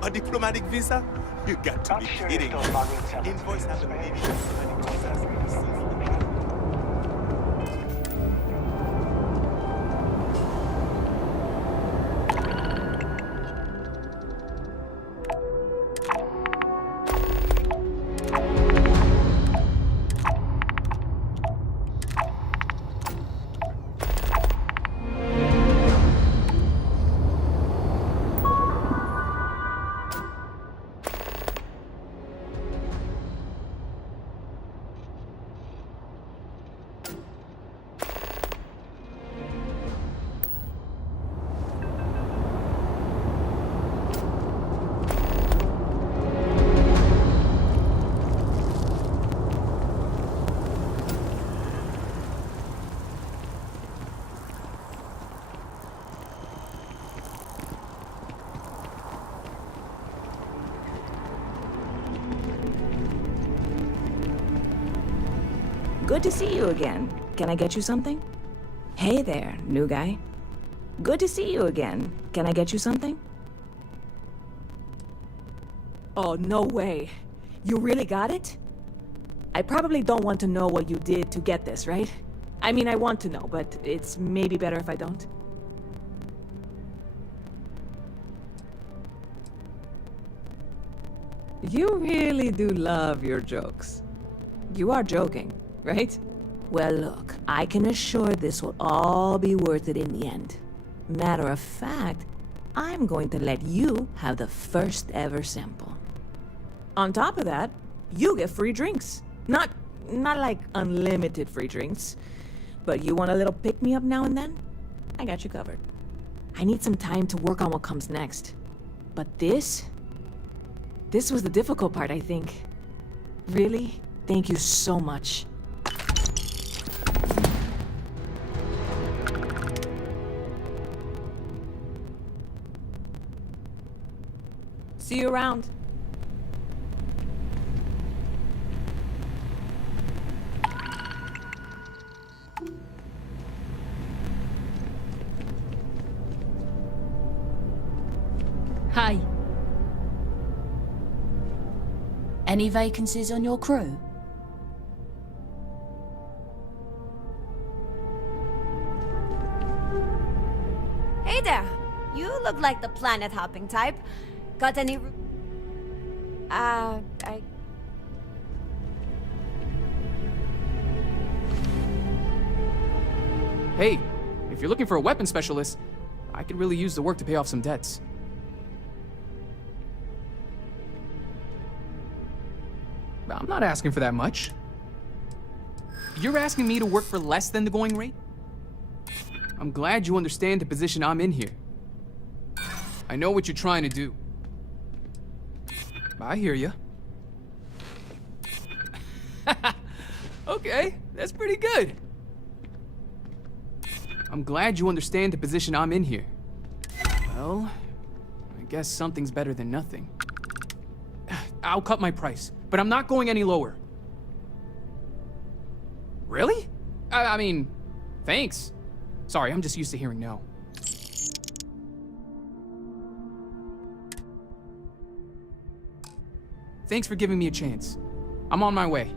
A diplomatic visa? You got to be kidding me. Invoice have the meaning of diplomatic visas. Good to see you again. Can I get you something? Hey there, new guy. Good to see you again. Can I get you something? Oh, no way. You really got it? I probably don't want to know what you did to get this, right? I mean, I want to know, but it's maybe better if I don't. You really do love your jokes. You are joking, right? Well, look, I can assure this will all be worth it in the end. Matter of fact, I'm going to let you have the first ever sample. On top of that, you get free drinks. Not like unlimited free drinks, but you want a little pick-me-up now and then? I got you covered. I need some time to work on what comes next. But this was the difficult part, I think. Really, thank you so much. See you around. Hi. Any vacancies on your crew? Hey there! You look like the planet hopping type. Got any... Hey, if you're looking for a weapon specialist, I could really use the work to pay off some debts. I'm not asking for that much. You're asking me to work for less than the going rate? I'm glad you understand the position I'm in here. I know what you're trying to do. I hear you. Okay, that's pretty good. I'm glad you understand the position I'm in here. Well, I guess something's better than nothing. I'll cut my price, but I'm not going any lower. Really? I mean, thanks. Sorry, I'm just used to hearing no. Thanks for giving me a chance. I'm on my way.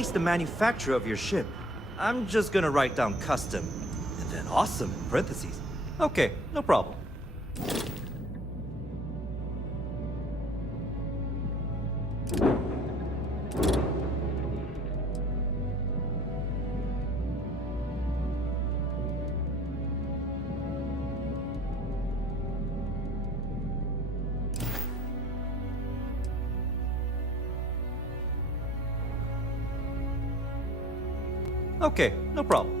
replace the manufacturer of your ship. I'm just gonna write down custom, and then awesome in parentheses. Okay, no problem. Okay, no problem.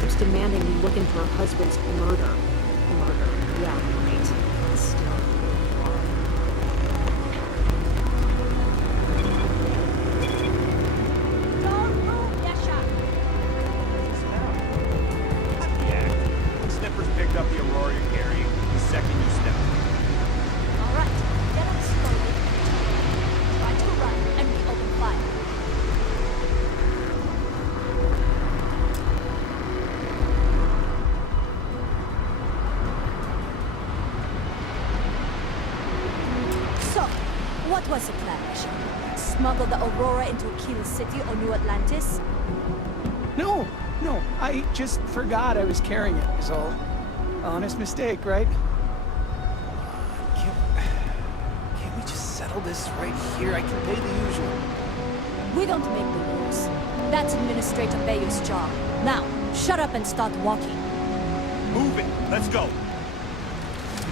Keeps demanding we look into her husband's murder. Yeah, right. Still. Don't move, Yasha! Snippers picked up the Aurora you're carrying the second you step. Alright, get up slowly. Try to run and we open fire. What was the plan, Asha? Smuggle the Aurora into Aquila City or New Atlantis? No, I just forgot I was carrying it, is all. Honest mistake, right? Can't we just settle this right here? I can pay the usual. We don't make the rules. That's Administrator Bayou's job. Now, shut up and start walking. Move it! Let's go!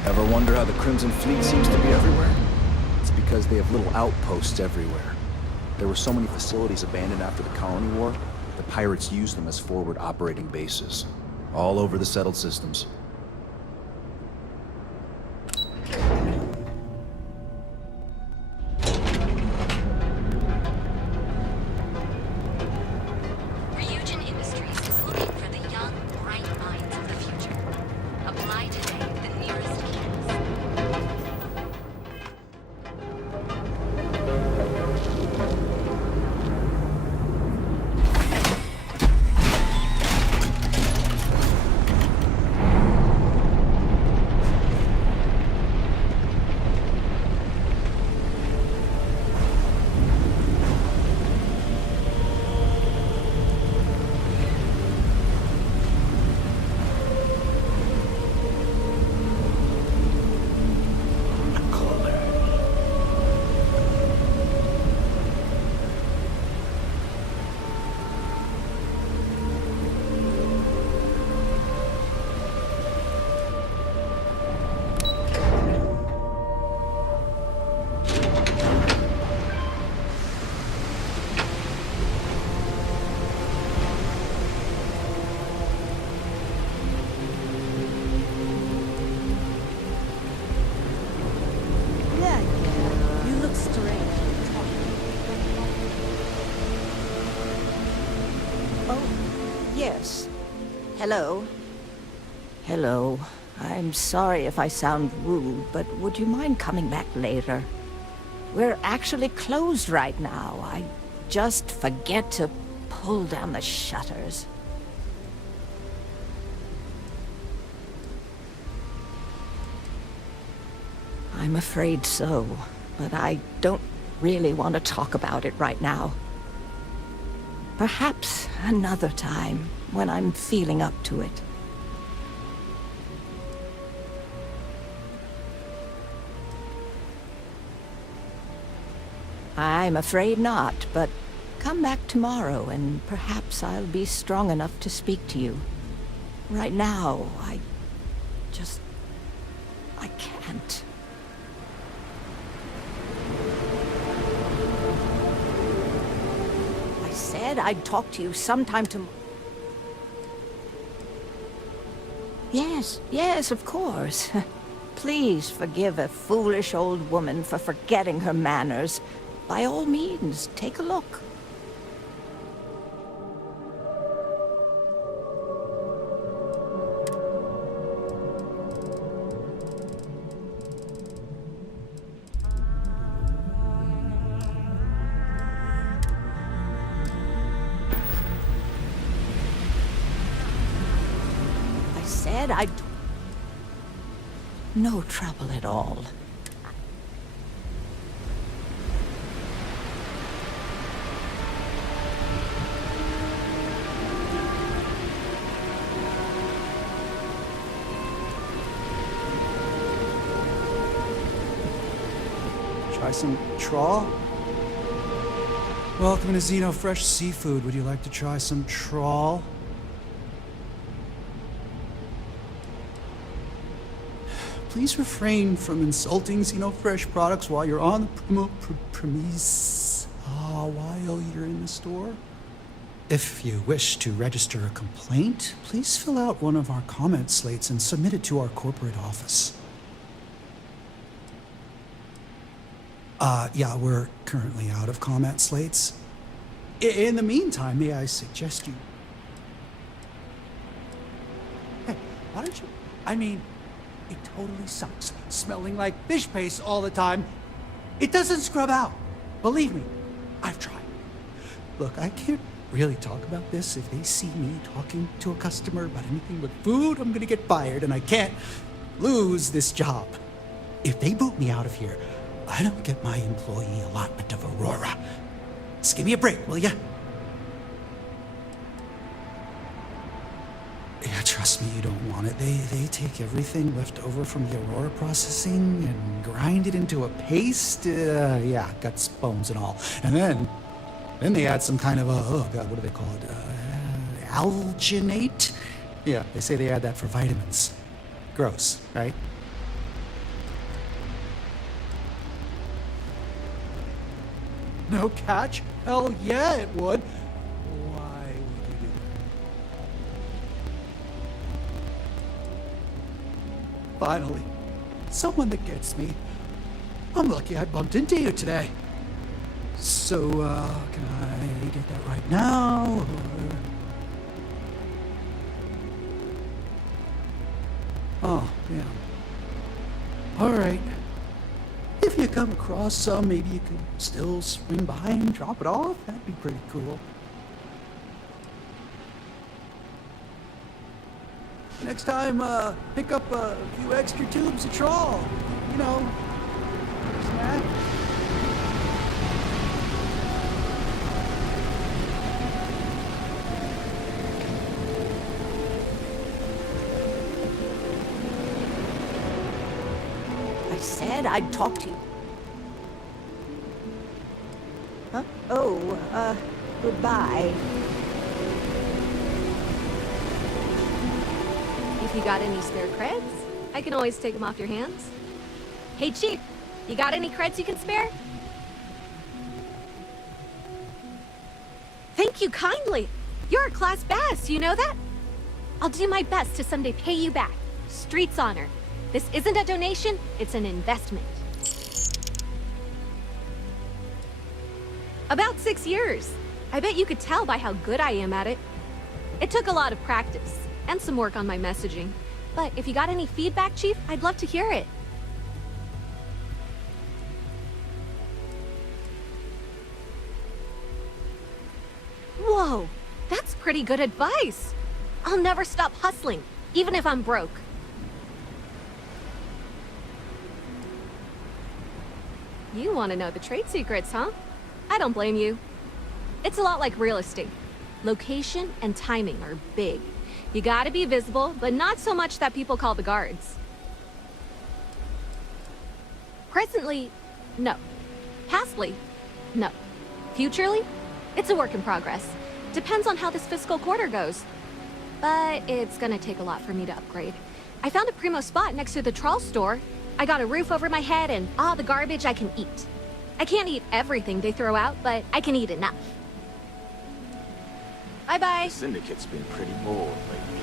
Ever wonder how the Crimson Fleet seems to be everywhere? It's because they have little outposts everywhere. There were so many facilities abandoned after the Colony War, the pirates used them as forward operating bases, all over the settled systems. Ryujin Industries is looking for the young, bright minds of the future. Apply today at the nearest campus. Yes. Hello. Hello. I'm sorry if I sound rude, but would you mind coming back later? We're actually closed right now. I just forget to pull down the shutters. I'm afraid so, but I don't really want to talk about it right now. Perhaps another time, when I'm feeling up to it. I'm afraid not, but Come back tomorrow, and perhaps I'll be strong enough to speak to you. Right now, I can't. I said I'd talk to you sometime tomorrow. Yes, of course. Please forgive a foolish old woman for forgetting her manners. By all means, take a look. I said I'd... No trouble at all. Try some trawl? Welcome to Xeno Fresh Seafood. Would you like to try some trawl? Please refrain from insulting Xeno Fresh products while you're on the premise. While you're in the store. If you wish to register a complaint, please fill out one of our comment slates and submit it to our corporate office. Yeah, we're currently out of comment slates. In the meantime, may I suggest you... Hey, why don't you... I mean, it totally sucks smelling like fish paste all the time. It doesn't scrub out. Believe me, I've tried. Look, I can't really talk about this. If they see me talking to a customer about anything but food, I'm gonna get fired, and I can't lose this job. If they boot me out of here, I don't get my employee allotment of Aurora. Just give me a break, will ya? Yeah, trust me, you don't want it. They take everything left over from the Aurora processing and grind it into a paste. Yeah, guts, bones, and all. And then they add some kind of oh God, what do they call it? Alginate? Yeah, they say they add that for vitamins. Gross, right? No catch? Hell yeah, it would. Why would you do that? Finally, someone that gets me. I'm lucky I bumped into you today. So, can I get that right now? Or... Oh, damn. All right. If you come across some, maybe you could still swing by and drop it off. That'd be pretty cool. Next time, pick up a few extra tubes of trawl. You know, snack. Said I'd talk to you. Huh? Oh, goodbye. If you got any spare creds, I can always take them off your hands. Hey, Chief, you got any creds you can spare? Thank you kindly. You're a class bass, you know that? I'll do my best to someday pay you back. Street's honor. This isn't a donation, it's an investment. About 6 years. I bet you could tell by how good I am at it. It took a lot of practice, and some work on my messaging. But if you got any feedback, Chief, I'd love to hear it. Whoa, that's pretty good advice. I'll never stop hustling, even if I'm broke. You want to know the trade secrets, huh? I don't blame you. It's a lot like real estate. Location and timing are big. You gotta be visible, but not so much that people call the guards. Presently, no. Pastly, no. Futurely, It's a work in progress. Depends on how this fiscal quarter goes. But it's gonna take a lot for me to upgrade. I found a primo spot next to the trawl store. I got a roof over my head and all the garbage I can eat. I can't eat everything they throw out, but I can eat enough. Bye-bye. The Syndicate's been pretty bored lately.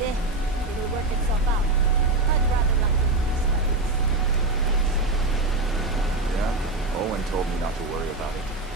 It'll work itself out. I'd rather not do this. Yeah? Owen told me not to worry about it.